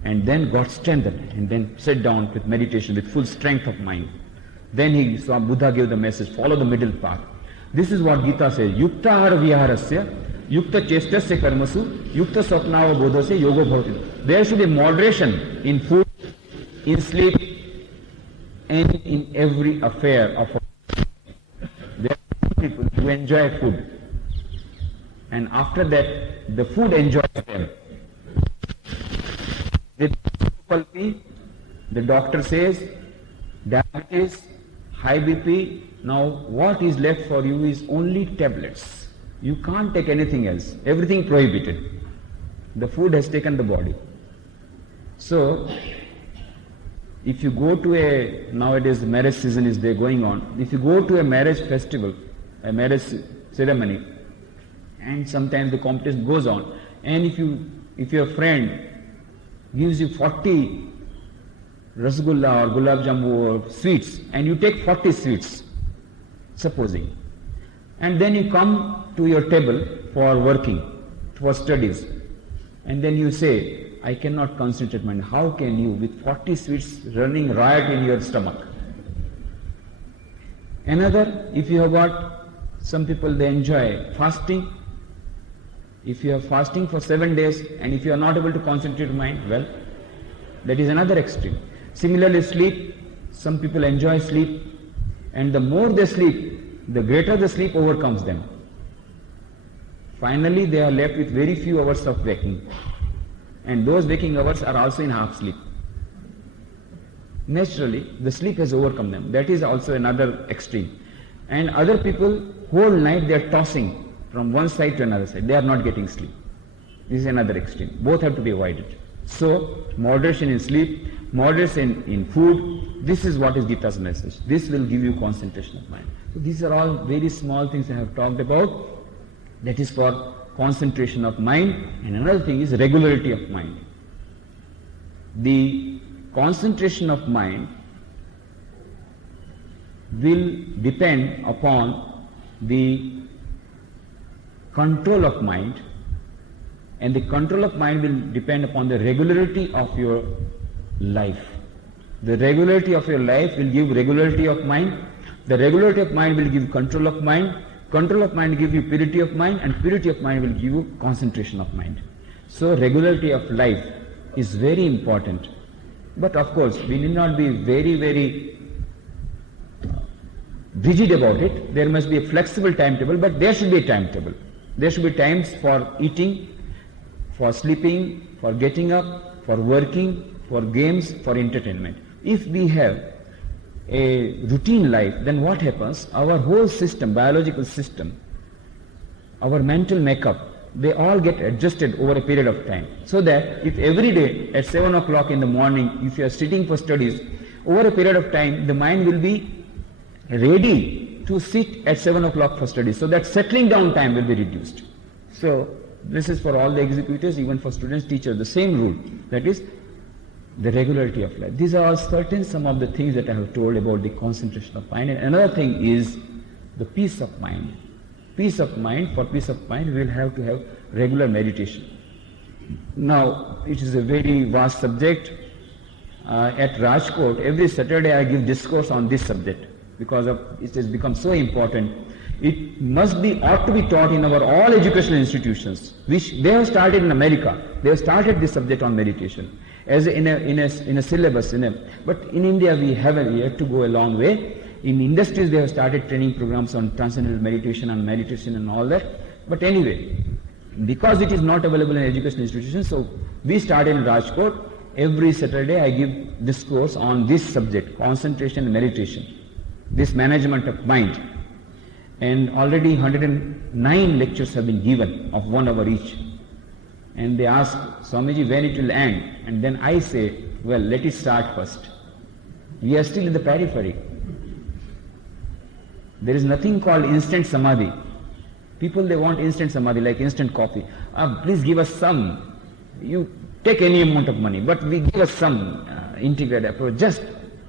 and then got strengthened, and then sat down with meditation, with full strength of mind. Then he saw Buddha gave the message, follow the middle path. This is what Gita says, Yukta ahara viharasya, Yukta chestasya karmasu, Yukta swapnava bodhasya yogo bhavati. There should be moderation in food, in sleep and in every affair of our life. There are people who enjoy food, and after that the food enjoys them. The doctor says diabetes, high BP, now what is left for you is only tablets. You can't take anything else, everything prohibited. The food has taken the body. So, if you go to nowadays the marriage season is there going on, if you go to a marriage festival, a marriage ceremony, and sometimes the competition goes on, and if your friend gives you 40 rasgulla or gulab jambu or sweets, and you take 40 sweets, supposing, and then you come to your table for working, for studies, and then you say, I cannot concentrate mind. How can you, with 40 sweets running riot in your stomach? Another, if you have got, some people they enjoy fasting. If you are fasting for 7 days and if you are not able to concentrate your mind, well, that is another extreme. Similarly, sleep. Some people enjoy sleep, and the more they sleep, the greater the sleep overcomes them. Finally, they are left with very few hours of waking, and those waking hours are also in half sleep. Naturally, the sleep has overcome them. That is also another extreme. And other people, whole night they are tossing from one side to another side. They are not getting sleep. This is another extreme. Both have to be avoided. So, moderation in sleep, moderation in food, this is what is Gita's message. This will give you concentration of mind. So these are all very small things I have talked about. That is for concentration of mind. And another thing is regularity of mind. The concentration of mind will depend upon the control of mind, and the control of mind will depend upon the regularity of your life. The regularity of your life will give regularity of mind. The regularity of mind will give control of mind. Control of mind will give you purity of mind, and purity of mind will give you concentration of mind. So regularity of life is very important. But of course, we need not be very rigid about it. There must be a flexible timetable, but there should be a timetable. There should be times for eating, for sleeping, for getting up, for working, for games, for entertainment. If we have a routine life, then what happens? Our whole system, biological system, our mental makeup, they all get adjusted over a period of time. So that if every day at 7 o'clock in the morning, if you are sitting for studies, over a period of time, the mind will be ready to sit at 7 o'clock for studies. So that settling down time will be reduced. So this is for all the executives, even for students, teachers, the same rule. That is the regularity of life. These are all some of the things that I have told about the concentration of mind. And another thing is the peace of mind. Peace of mind, for peace of mind, we will have to have regular meditation. Now, it is a very vast subject. At Rajkot, every Saturday I give discourse on this subject because it has become so important. It ought to be taught in our all educational institutions, which they have started in America. They have started this subject on meditation as in a syllabus. But in India we have to go a long way. In industries they have started training programs on transcendental meditation and meditation and all that. But anyway, because it is not available in educational institutions, so we started in Rajkot. Every Saturday I give discourse on this subject, concentration and meditation, this management of mind. And already 109 lectures have been given of 1 hour each. And they ask, Swamiji, when it will end? And then I say, well, let it start first. We are still in the periphery. There is nothing called instant samadhi. People, they want instant samadhi, like instant coffee. Please give us some. You take any amount of money, but we give us some integrated approach. Just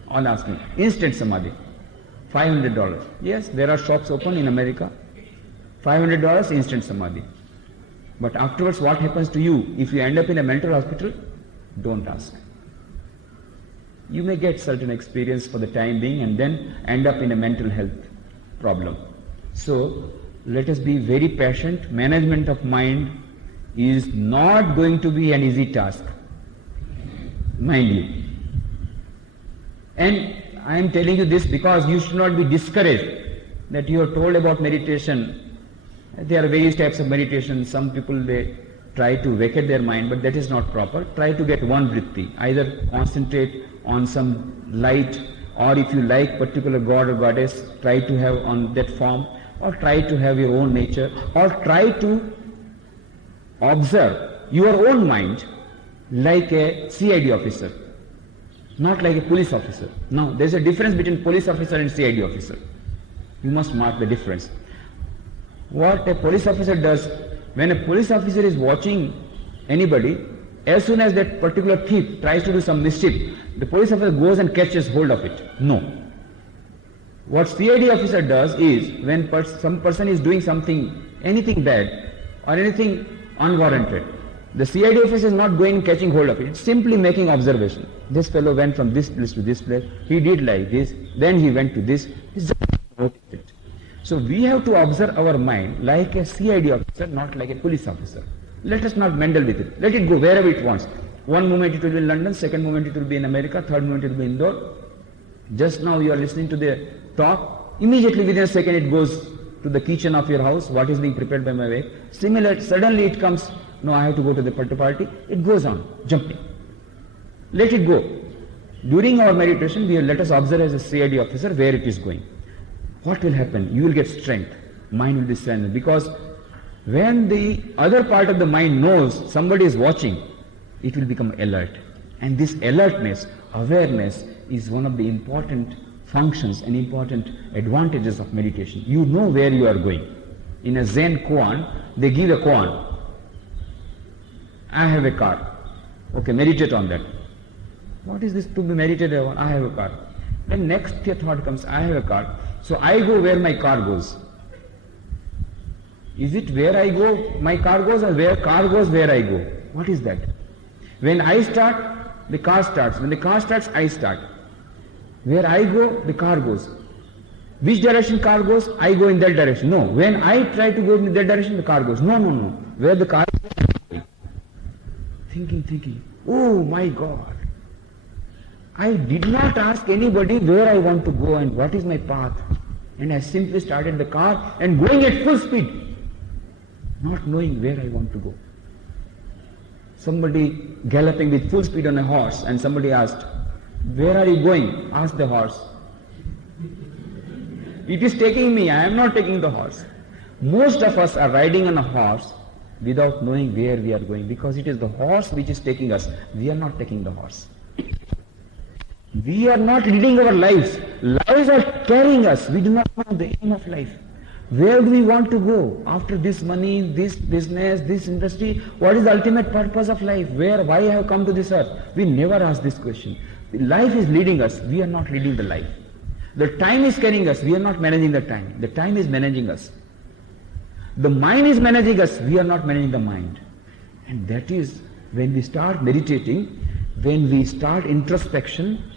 on asking. Instant samadhi. $500. Yes, there are shops open in America. $500 instant samadhi. But afterwards, what happens to you? If you end up in a mental hospital, don't ask. You may get certain experience for the time being and then end up in a mental health problem. So, let us be very patient. Management of mind is not going to be an easy task. Mind you. And I am telling you this because you should not be discouraged that you are told about meditation. There are various types of meditation. Some people, they try to vacate their mind, but that is not proper. Try to get one vritti. Either concentrate on some light, or if you like particular god or goddess, try to have on that form, or try to have your own nature, or try to observe your own mind like a CID officer, not like a police officer. Now, there is a difference between police officer and CID officer. You must mark the difference. What a police officer does, when a police officer is watching anybody, as soon as that particular thief tries to do some mischief, the police officer goes and catches hold of it. No. What CID officer does is, when some person is doing something, anything bad or anything unwarranted, the CID officer is not going and catching hold of it. It's simply making observation. This fellow went from this place to this place, he did like this, then he went to this. He's just noticed it. So we have to observe our mind like a CID officer, not like a police officer. Let us not meddle with it. Let it go wherever it wants. One moment it will be in London, second moment it will be in America, third moment it will be in Indore. Just now you are listening to the talk, immediately within a second it goes to the kitchen of your house, what is being prepared by my wife. Similar, suddenly it comes, no, I have to go to the party. It goes on, jumping. Let it go. During our meditation, let us observe as a CID officer where it is going. What will happen? You will get strength. Mind will be strengthened. Because when the other part of the mind knows somebody is watching, it will become alert. And this alertness, awareness, is one of the important functions and important advantages of meditation. You know where you are going. In a Zen koan, they give a koan. I have a car. Okay, meditate on that. What is this to be meditated on? I have a car. Then next thought comes, I have a car. So I go where my car goes. Is it where I go, my car goes, or where car goes, where I go? What is that? When I start, the car starts. When the car starts, I start. Where I go, the car goes. Which direction car goes, I go in that direction. No. When I try to go in that direction, the car goes. No. Where the car goes, thinking. Oh my God. I did not ask anybody where I want to go and what is my path. And I simply started the car and going at full speed, not knowing where I want to go. Somebody galloping with full speed on a horse, and somebody asked, where are you going? Asked the horse. It is taking me, I am not taking the horse. Most of us are riding on a horse without knowing where we are going, because it is the horse which is taking us. We are not taking the horse. We are not leading our lives. Lives are carrying us. We do not know the aim of life. Where do we want to go? After this money, this business, this industry, what is the ultimate purpose of life? Why I have come to this earth? We never ask this question. Life is leading us. We are not leading the life. The time is carrying us. We are not managing the time. The time is managing us. The mind is managing us. We are not managing the mind. And that is when we start meditating, when we start introspection.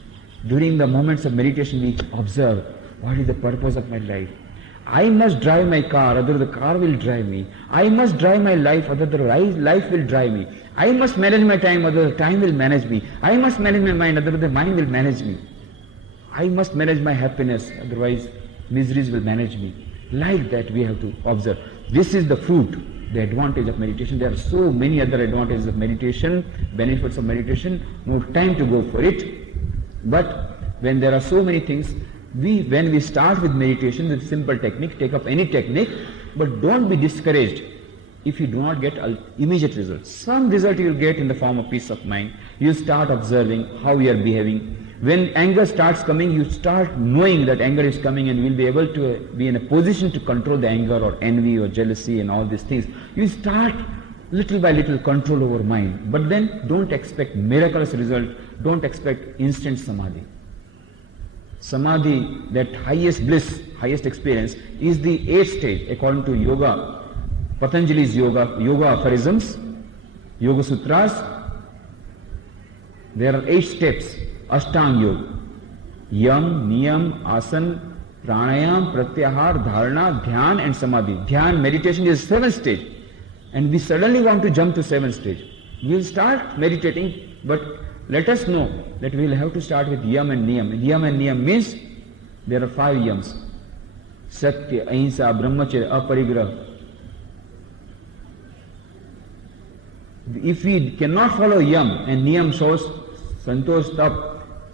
During the moments of meditation, we observe, what is the purpose of my life? I must drive my car, other the car will drive me. I must drive my life, other the life will drive me. I must manage my time, other the time will manage me. I must manage my mind, other the mind will manage me. I must manage my happiness, otherwise miseries will manage me. Like that we have to observe. This is the fruit, the advantage of meditation. There are so many other advantages of meditation, benefits of meditation, no time to go for it. But when there are so many things, when we start with meditation with simple technique, take up any technique, but don't be discouraged if you do not get immediate results. Some result you will get in the form of peace of mind. You start observing how you are behaving. When anger starts coming, you start knowing that anger is coming, and you will be able to be in a position to control the anger or envy or jealousy and all these things. You start little by little control over mind. But then don't expect miraculous result. Don't expect instant samadhi. Samadhi, that highest bliss, highest experience, is the 8th stage according to yoga. Patanjali's yoga aphorisms, Yoga Sutras. There are 8 steps. Ashtanga Yoga. Yam, Niyam, Asan, Pranayam, Pratyahar, Dharana, Dhyan and Samadhi. Dhyan, meditation, is 7th stage. And we suddenly want to jump to 7th stage. We will start meditating, but Let us know that we will have to start with yam and niyam. Yam and niyam means there are 5 yams. Satya, ahimsa, brahmacharya, aparigraha. If we cannot follow yam and niyam shows santosh, tap,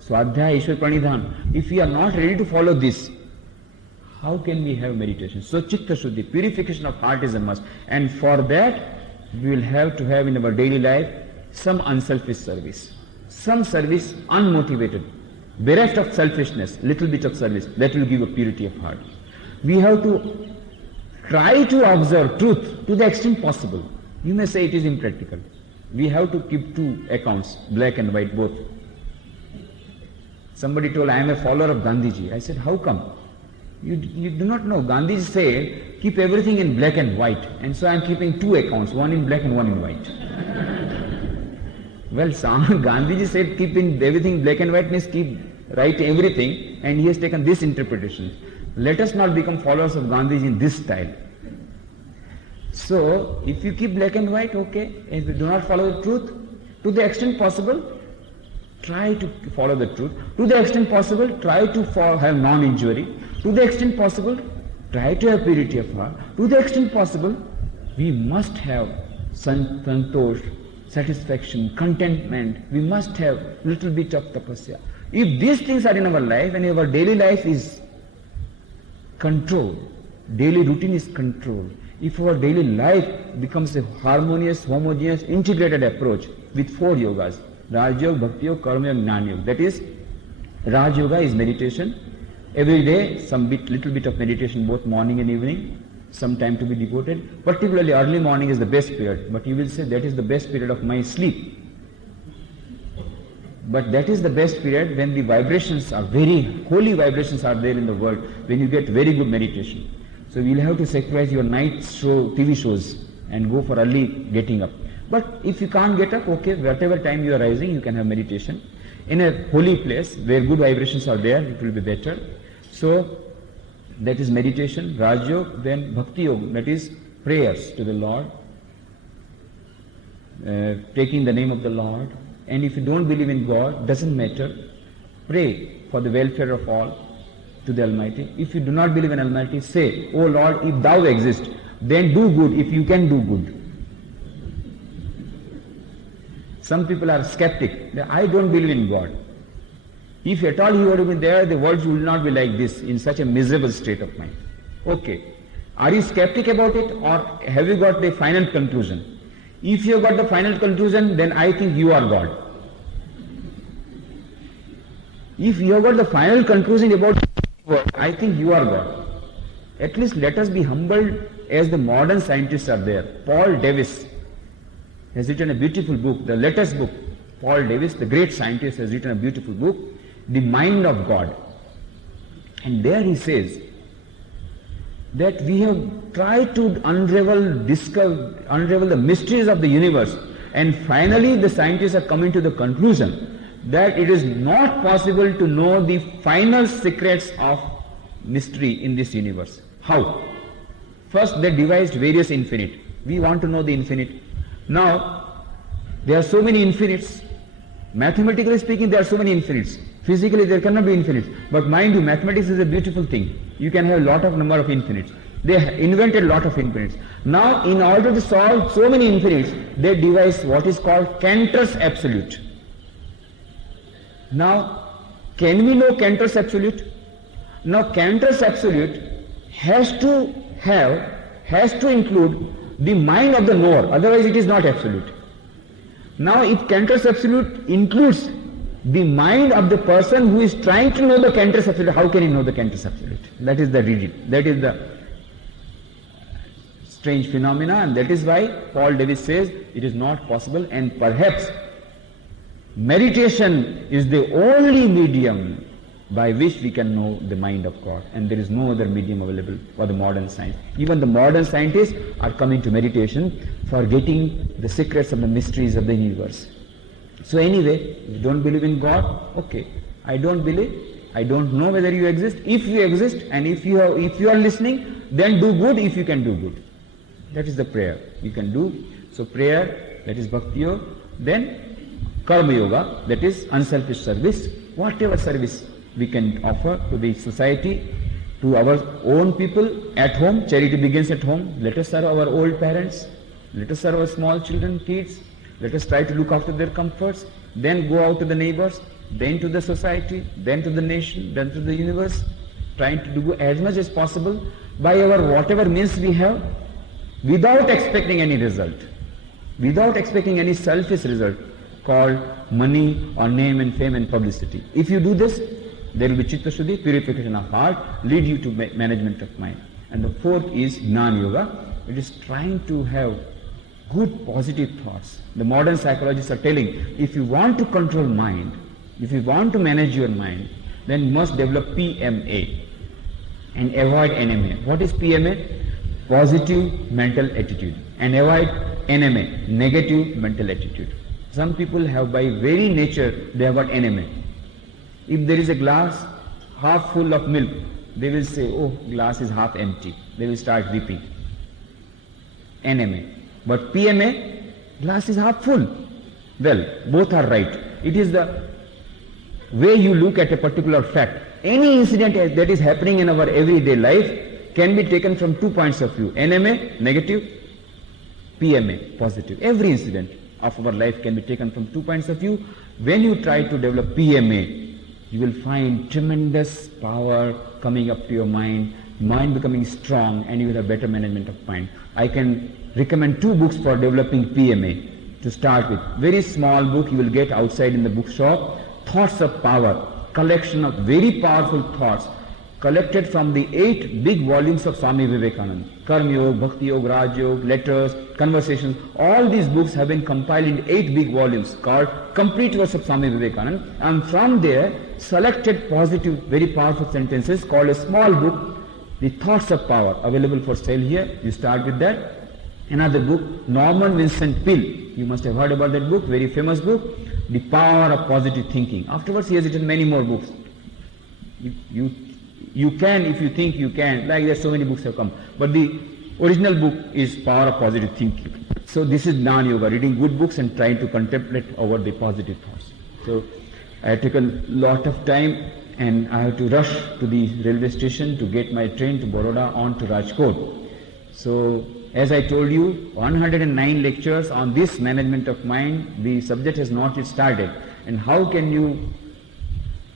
swadhyaya, ishwar pranidhan, if we are not ready to follow this, how can we have meditation? So chitta shuddhi, purification of heart is a must. And for that, we will have to have in our daily life some unselfish service. Some service unmotivated, bereft of selfishness, little bit of service, that will give a purity of heart. We have to try to observe truth to the extent possible. You may say it is impractical. We have to keep 2 accounts, black and white both. Somebody told, I am a follower of Gandhiji. I said, how come? You do not know. Gandhiji said, keep everything in black and white. And so I am keeping 2 accounts, one in black and one in white. Well, Gandhiji said keep in everything black and white means write everything, and he has taken this interpretation. Let us not become followers of Gandhiji in this style. So, if you keep black and white, okay. If you do not follow the truth, to the extent possible, try to follow the truth. To the extent possible, try to have non-injury. To the extent possible, try to have purity of heart. To the extent possible, we must have santosh, satisfaction, contentment. We must have little bit of tapasya. If these things are in our life and our daily life is controlled, daily routine is controlled, if our daily life becomes a harmonious, homogeneous, integrated approach with 4 yogas, Raj Yoga, Bhakti Yoga, Karma Yoga, Jnana Yoga. That is, Raj Yoga is meditation. Every day, little bit of meditation, both morning and evening, some time to be devoted. Particularly early morning is the best period. But you will say that is the best period of my sleep. But that is the best period when the vibrations are very, holy vibrations are there in the world, when you get very good meditation. So you will have to sacrifice your night show, TV shows, and go for early getting up. But if you can't get up, okay, whatever time you are rising, you can have meditation. In a holy place where good vibrations are there, it will be better. So that is meditation, Raj Yoga, then Bhakti Yoga, that is prayers to the Lord, taking the name of the Lord. And if you don't believe in God, doesn't matter, pray for the welfare of all to the Almighty. If you do not believe in Almighty, say, O Lord, if Thou exist, then do good if you can do good. Some people are skeptic. I don't believe in God. If at all He would have been there, the world will not be like this, in such a miserable state of mind. Okay. Are you skeptic about it, or have you got the final conclusion? If you have got the final conclusion, then I think you are God. If you have got the final conclusion about the world, I think you are God. At least let us be humbled as the modern scientists are there. Paul Davis has written a beautiful book, the latest book. Paul Davis, the great scientist, has written a beautiful book, The Mind of God. And there he says that we have tried to unravel the mysteries of the universe, and finally the scientists are coming to the conclusion that it is not possible to know the final secrets of mystery in this universe. How? First, they devised various infinite. We want to know the infinite. Now, there are so many infinites. Mathematically speaking, there are so many infinites. Physically, there cannot be infinites. But mind you, mathematics is a beautiful thing. You can have a lot of number of infinites. They invented a lot of infinites. Now, in order to solve so many infinites, they devised what is called Cantor's absolute. Now, can we know Cantor's absolute? Now, Cantor's absolute has to include the mind of the knower, otherwise it is not absolute. Now, if Cantor's absolute includes the mind of the person who is trying to know the Cantor's absolute, how can he know the Cantor's absolute? That is the riddle. That is the strange phenomena, and that is why Paul Davis says it is not possible, and perhaps meditation is the only medium by which we can know the mind of God, and there is no other medium available for the modern science. Even the modern scientists are coming to meditation for getting the secrets of the mysteries of the universe. So anyway, if you don't believe in God, okay, I don't believe, I don't know whether you exist. If you exist and if you are listening, then do good if you can do good. That is the prayer you can do. So prayer, that is Bhakti Yoga. Then Karma Yoga, that is unselfish service. Whatever service we can offer to the society, to our own people, at home, charity begins at home. Let us serve our old parents, let us serve our small children, kids, let us try to look after their comforts, then go out to the neighbors, then to the society, then to the nation, then to the universe, trying to do as much as possible by our whatever means we have, without expecting any result, without expecting any selfish result called money or name and fame and publicity. If you do this, there will be Chitta Shuddhi, purification of heart, lead you to management of mind. And the fourth is Jnana Yoga. It is trying to have good positive thoughts. The modern psychologists are telling, if you want to control mind, if you want to manage your mind, then you must develop PMA and avoid NMA. What is PMA? Positive mental attitude. And avoid NMA, negative mental attitude. Some people have by very nature, they have got NMA. If there is a glass half full of milk, they will say, oh, glass is half empty. They will start weeping. NMA. But PMA, glass is half full. Well, both are right. It is the way you look at a particular fact. Any incident that is happening in our everyday life can be taken from 2 points of view. NMA, negative, PMA, positive. Every incident of our life can be taken from 2 points of view. When you try to develop PMA, you will find tremendous power coming up to your mind becoming strong, and you will have better management of mind. I can recommend 2 books for developing PMA to start with. Very small book you will get outside in the bookshop, Thoughts of Power, collection of very powerful thoughts collected from the 8 big volumes of Swami Vivekananda. Karma Yoga, Bhakti Yoga, Raj Yoga, Letters, Conversations. All these books have been compiled in 8 big volumes called Complete Works of Swami Vivekananda. And from there, selected positive, very powerful sentences called a small book, The Thoughts of Power, available for sale here. You start with that. Another book, Norman Vincent Peale. You must have heard about that book, very famous book, The Power of Positive Thinking. Afterwards, he has written many more books. You can, if you think you can, like there so many books have come. But the original book is Power of Positive Thinking. So this is Jnana Yoga, reading good books and trying to contemplate over the positive thoughts. So I have taken a lot of time and I have to rush to the railway station to get my train to Baroda on to Rajkot. So as I told you, 109 lectures on this management of mind. The subject has not yet started. And how can you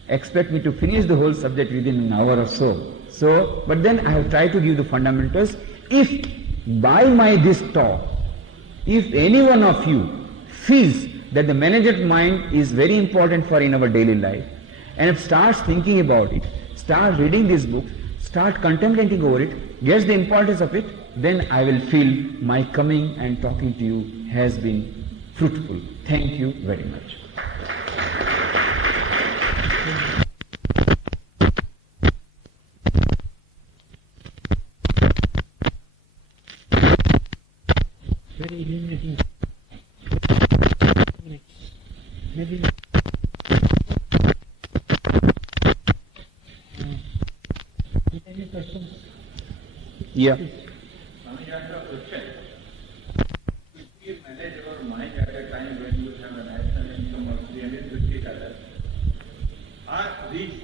expect me to finish the whole subject within an hour or so? But then I have tried to give the fundamentals. If by this talk, if any one of you feels that the management mind is very important for in our daily life, and if starts thinking about it, start reading these books, start contemplating over it, gets the importance of it, then I will feel my coming and talking to you has been fruitful. Thank you very much. Very illuminating. Maybe any questions? Yeah. Swami, I have a question. If we manage our mind at a time when you have a national income of $350, or reach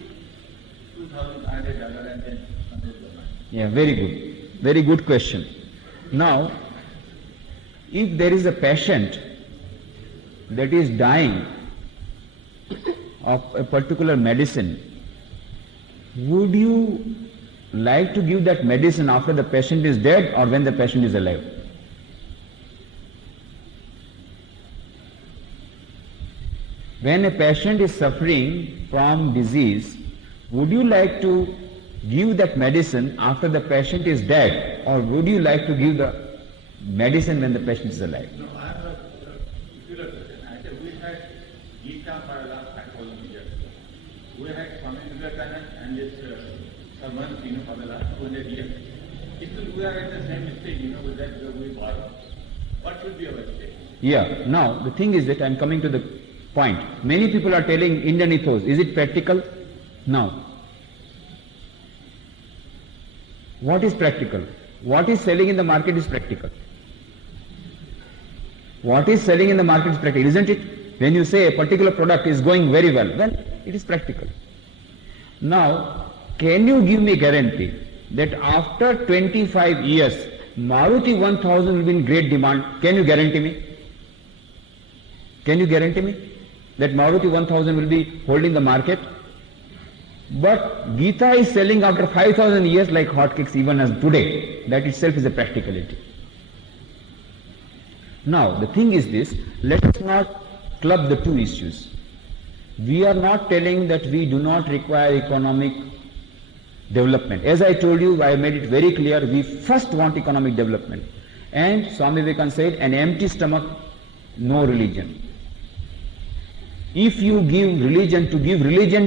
$2,500 and then manage the mind? Yeah, very good. Very good question. Now, if there is a patient that is dying of a particular medicine, would you like to give that medicine after the patient is dead or when the patient is alive? When a patient is suffering from disease, would you like to give that medicine after the patient is dead, or would you like to give the medicine when the patient is alive? No, I have a peculiar question. I said we had Gita for the last 5,000 years. We had Swami Nikhileswarananda and this servant, for the last 200 years. Still we are at the same stage, with that we borrow. What should be our state? Yeah, now the thing is that I am coming to the point. Many people are telling Indian ethos, is it practical? Now, what is practical? What is selling in the market is practical. What is selling in the market is practical, isn't it? When you say a particular product is going very well, it is practical. Now, can you give me a guarantee that after 25 years, Maruti 1000 will be in great demand? Can you guarantee me? Can you guarantee me that Maruti 1000 will be holding the market? But Gita is selling after 5000 years like hotcakes even as today. That itself is a practicality. Now, the thing is this, let us not club the two issues. We are not telling that we do not require economic development. As I told you, I made it very clear, we first want economic development. And Swami Vivekananda said, an empty stomach, no religion. If you give religion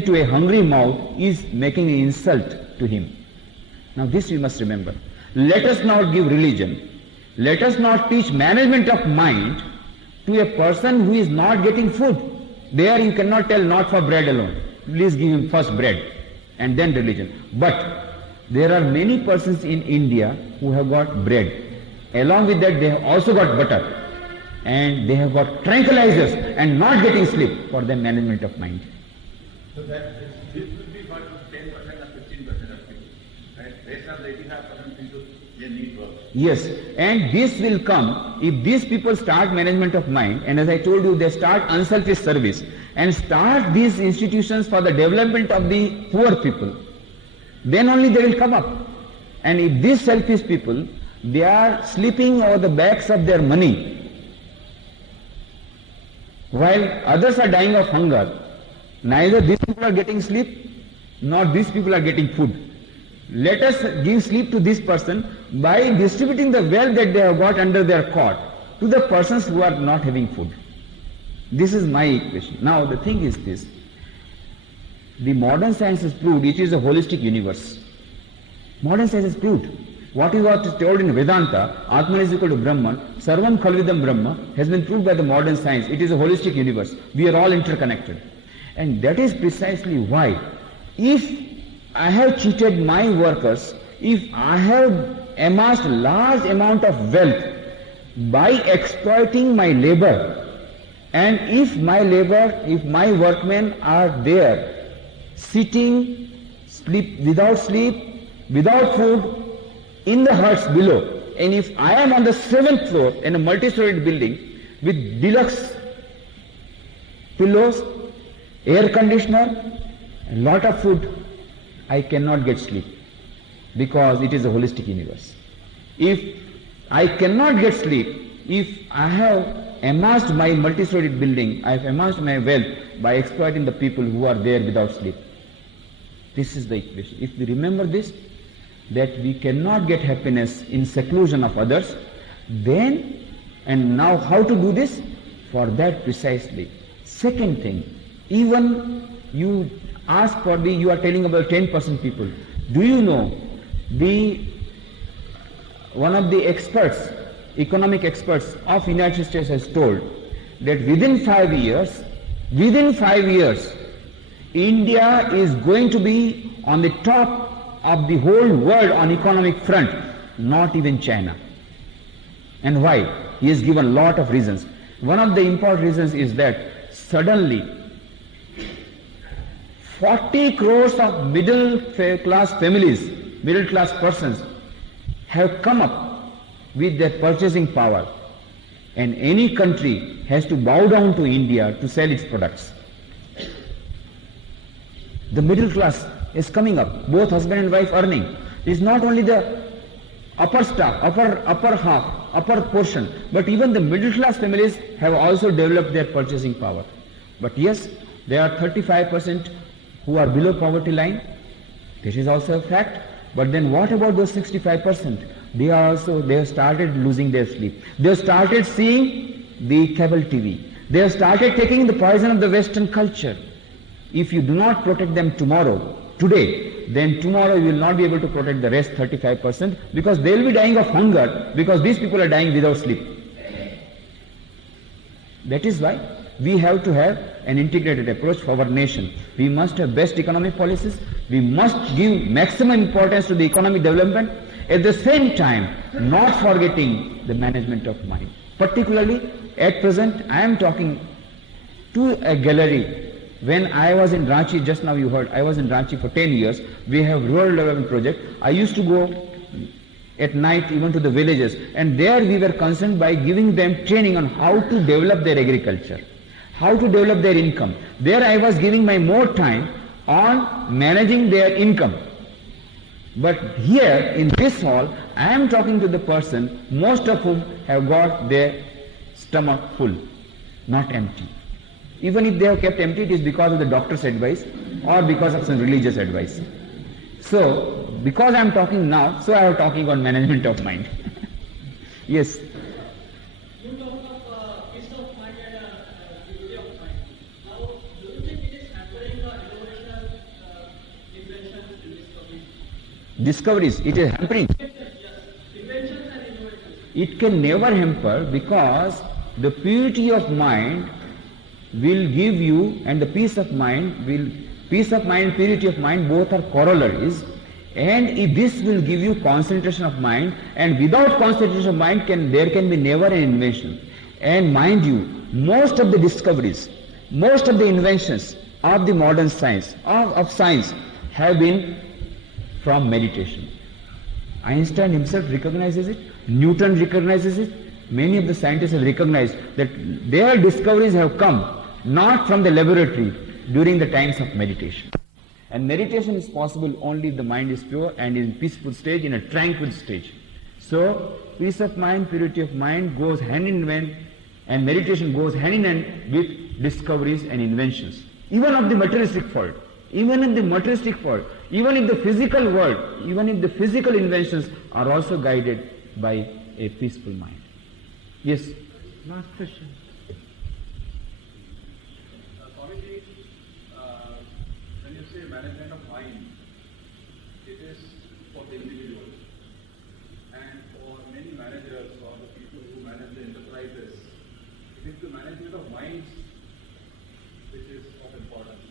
to a hungry mouth is making an insult to him. Now this we must remember. Let us not give religion. Let us not teach management of mind to a person who is not getting food. There you cannot tell not for bread alone. Please give him first bread and then religion. But there are many persons in India who have got bread. Along with that they have also got butter. And they have got tranquilizers and not getting sleep for their management of mind. So that this will be for 10% or 15% of people, right? Rest of the 85% people, they need work. Yes, and this will come if these people start management of mind, and as I told you, they start unselfish service and start these institutions for the development of the poor people. Then only they will come up. And if these selfish people, they are sleeping over the backs of their money, while others are dying of hunger, neither these people are getting sleep, nor these people are getting food. Let us give sleep to this person by distributing the wealth that they have got under their cot to the persons who are not having food. This is my equation. Now the thing is this, the modern science has proved it is a holistic universe. Modern science has proved. What is told in Vedanta, Atman is equal to Brahman, Sarvam Khalvidam Brahma, has been proved by the modern science. It is a holistic universe. We are all interconnected. And that is precisely why, if I have cheated my workers, if I have amassed large amount of wealth by exploiting my labor, and if my workmen are there, sitting, without sleep, without food, in the huts below, and if I am on the 7th floor in a multi-storied building with deluxe pillows, air conditioner, a lot of food, I cannot get sleep because it is a holistic universe. If I cannot get sleep, if I have amassed my multi-storied building, I have amassed my wealth by exploiting the people who are there without sleep. This is the equation. If we remember this, that we cannot get happiness in seclusion of others, then, and now how to do this? For that precisely. Second thing, even you ask for you are telling about 10% people. Do you know, one of the experts, economic experts of United States has told that within 5 years, India is going to be on the top of the whole world on economic front, not even China. And why? He has given a lot of reasons. One of the important reasons is that suddenly 40 crores of middle class families, middle class persons have come up with their purchasing power, and any country has to bow down to India to sell its products. The middle class is coming up, both husband and wife earning. It is not only the upper portion, but even the middle class families have also developed their purchasing power. But yes, there are 35% who are below poverty line. This is also a fact. But then what about those 65%? They have started losing their sleep. They have started seeing the cable TV. They have started taking the poison of the Western culture. If you do not protect them today, then tomorrow you will not be able to protect the rest 35%, because they will be dying of hunger, because these people are dying without sleep. That is why we have to have an integrated approach for our nation. We must have best economic policies. We must give maximum importance to the economic development. At the same time, not forgetting the management of mind. Particularly, at present, I am talking to a gallery. When I was in Ranchi, just now you heard, I was in Ranchi for 10 years. We have rural development project. I used to go at night even to the villages, and there we were concerned by giving them training on how to develop their agriculture, how to develop their income. There I was giving my more time on managing their income. But here in this hall, I am talking to the person, most of whom have got their stomach full, not empty. Even if they have kept empty, it is because of the doctor's advice or because of some religious advice. So, because I am talking now, so I am talking on management of mind. Yes. You talk of peace of mind and purity of mind. Now, do you think it is hampering the innovational inventions and discoveries? Discoveries, it is hampering. Yes, inventions and innovations. It can never hamper, because the purity of mind will give you, and the peace of mind and purity of mind both are corollaries, and if this will give you concentration of mind, and without concentration of mind there can be never an invention. And mind you, most of the discoveries, most of the inventions of the modern science, of science, have been from meditation. Einstein himself recognizes it, Newton recognizes it, many of the scientists have recognized that their discoveries have come not from the laboratory, during the times of meditation. And meditation is possible only if the mind is pure and in peaceful stage, in a tranquil stage. So, peace of mind, purity of mind goes hand in hand, and meditation goes hand in hand with discoveries and inventions. Even of the materialistic world, even in the materialistic world, even in the physical world, even if the physical inventions are also guided by a peaceful mind. Yes? Last question. Swamiji, when you say management of mind, it is for the individual. And for many managers or the people who manage the enterprises, it is the management of minds which is of importance.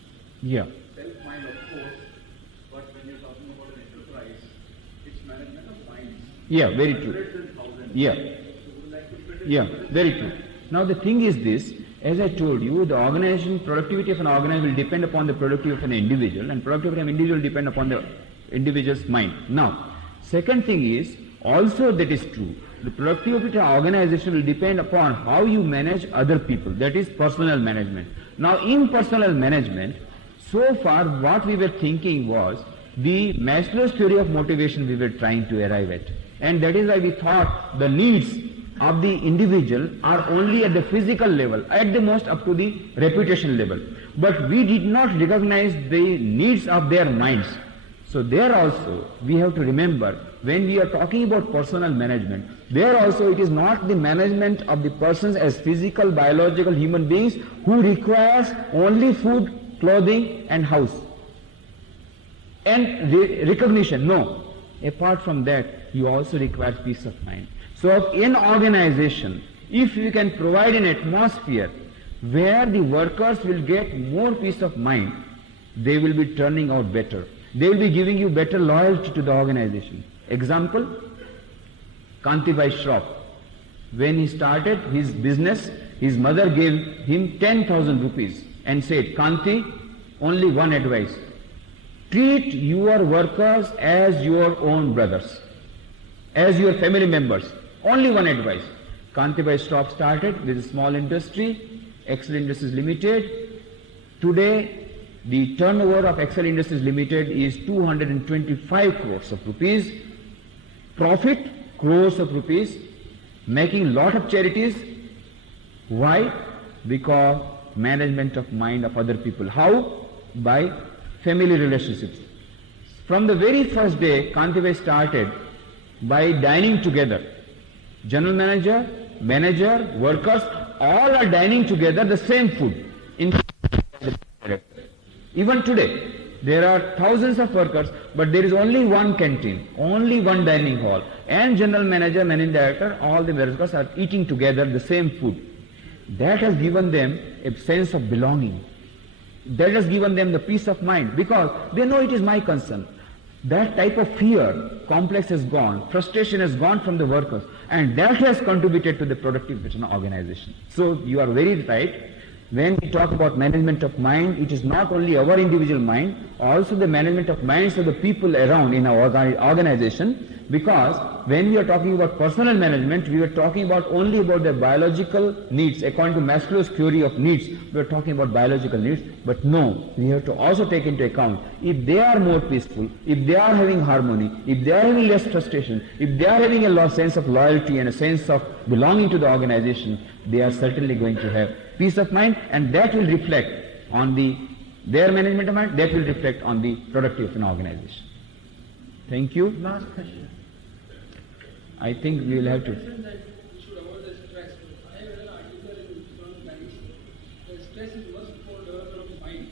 Yeah. Self-mind, of course, but when you're talking about an enterprise, it's management of minds. Yeah, very true. Hundreds and thousands. Yeah. So would you like to split it? Yeah, very true. Now the thing is this, as I told you, the organization, productivity of an organization will depend upon the productivity of an individual, and productivity of an individual will depend upon the individual's mind. Now, second thing is, also that is true, the productivity of an organization will depend upon how you manage other people, that is personal management. Now in personal management, so far what we were thinking was the Maslow's theory of motivation we were trying to arrive at. And that is why we thought the needs of the individual are only at the physical level, at the most up to the reputation level. But we did not recognize the needs of their minds. So there also we have to remember, when we are talking about personal management, there also it is not the management of the persons as physical, biological human beings who requires only food, clothing and house and recognition. No. Apart from that, you also require peace of mind. So in organization, if you can provide an atmosphere where the workers will get more peace of mind, they will be turning out better. They will be giving you better loyalty to the organization. Example, Kantibai Shroff. When he started his business, his mother gave him 10,000 rupees and said, Kanti, only one advice. Treat your workers as your own brothers, as your family members. Only one advice. Kantibai Shroff started with a small industry, Excel Industries Limited. Today, the turnover of Excel Industries Limited is 225 crores of rupees. Profit, crores of rupees. Making lot of charities. Why? Because management of mind of other people. How? By family relationships. From the very first day, Kantibai started by dining together. General manager, manager, workers, all are dining together the same food. Even today, there are thousands of workers, but there is only one canteen, only one dining hall, and general manager, managing director, all the workers are eating together the same food. That has given them a sense of belonging. That has given them the peace of mind, because they know it is my concern. That type of fear, complex has gone, frustration has gone from the workers, and that has contributed to the productivity of an organization. So you are very right. When we talk about management of mind, it is not only our individual mind, also the management of minds of the people around in our organization, because when we are talking about personal management, we are talking about only about their biological needs. According to Maslow's theory of needs, we are talking about biological needs, but no, we have to also take into account, if they are more peaceful, if they are having harmony, if they are having less frustration, if they are having a sense of loyalty and a sense of belonging to the organization, they are certainly going to have peace of mind, and that will reflect on their management of mind, that will reflect on the productivity of an organization. Thank you. Last question. I think we will have to. That we should avoid the stress. I have an article in economic banks. The stress is much for development of mind.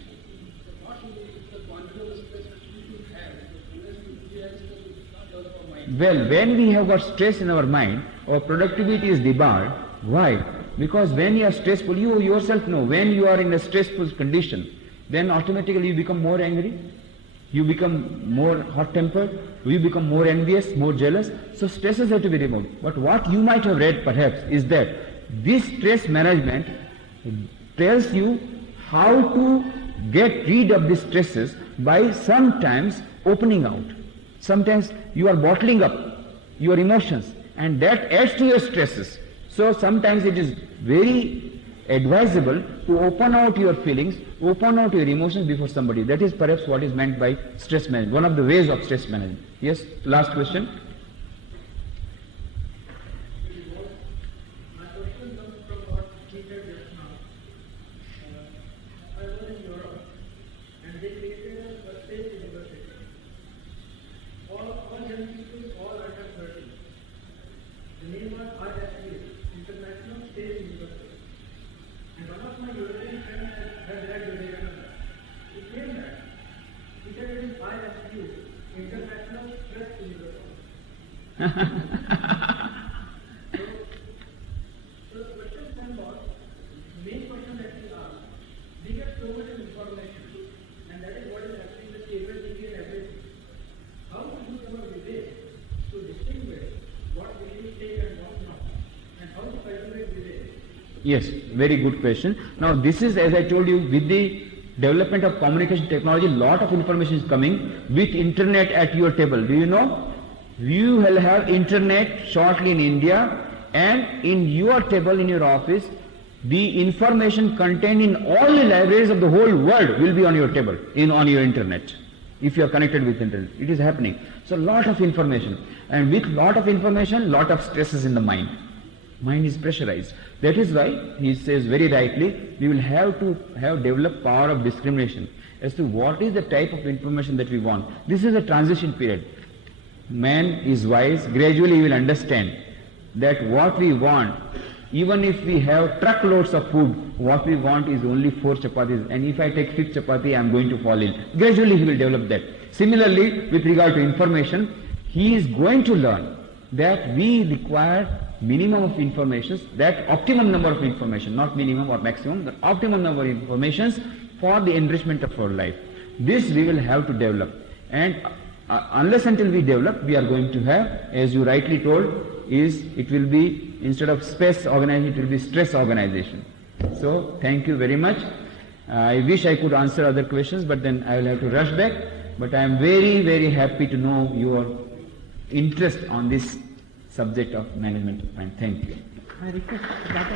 So what should be the quantity of the stress which we should have? Unless we have stress, we can't develop our mind. Well, when we have got stress in our mind, our productivity is debarred. Why? Because when you are stressful, you yourself know, when you are in a stressful condition, then automatically you become more angry, you become more hot-tempered, you become more envious, more jealous. So stresses have to be removed. But what you might have read perhaps is that this stress management tells you how to get rid of these stresses by sometimes opening out. Sometimes you are bottling up your emotions, and that adds to your stresses. So sometimes it is very advisable to open out your feelings, open out your emotions before somebody. That is perhaps what is meant by stress management, one of the ways of stress management. Yes, last question. My question comes from what he said just now. I was in Europe, and they created a state university. All young people, all under 30. The name was ISU, International State University. And one of my European friends had read Vivekananda. He came back. He said it is ISU, International Stress University. So the question then was, the main question that we asked, we get so much of information, and that is what is happening with cable TV and everything. How to use our vivek to distinguish what we should take and what not, and how to cultivate vivek? Yes, very good question. Now this is, as I told you, with the development of communication technology, lot of information is coming with internet at your table. Do you know? You will have internet shortly in India, and in your table in your office, the information contained in all the libraries of the whole world will be on your table, on your internet, if you are connected with internet. It is happening. So lot of information, and with lot of information, lot of stresses in the mind. Mind is pressurized. That is why he says very rightly, we will have to developed power of discrimination as to what is the type of information that we want. This is a transition period. Man is wise. Gradually he will understand that what we want, even if we have truckloads of food, what we want is only 4 chapatis, and if I take 5th chapati, I am going to fall ill. Gradually he will develop that. Similarly, with regard to information, he is going to learn that we require minimum of informations, that optimum number of information, not minimum or maximum, the optimum number of informations for the enrichment of our life. This we will have to develop, and unless until we develop, we are going to have, as you rightly told, it will be, instead of space organization, it will be stress organization. So thank you very much. I wish I could answer other questions, but then I will have to rush back. But I am very, very happy to know your interest on this subject of management of mind. Thank you. I request that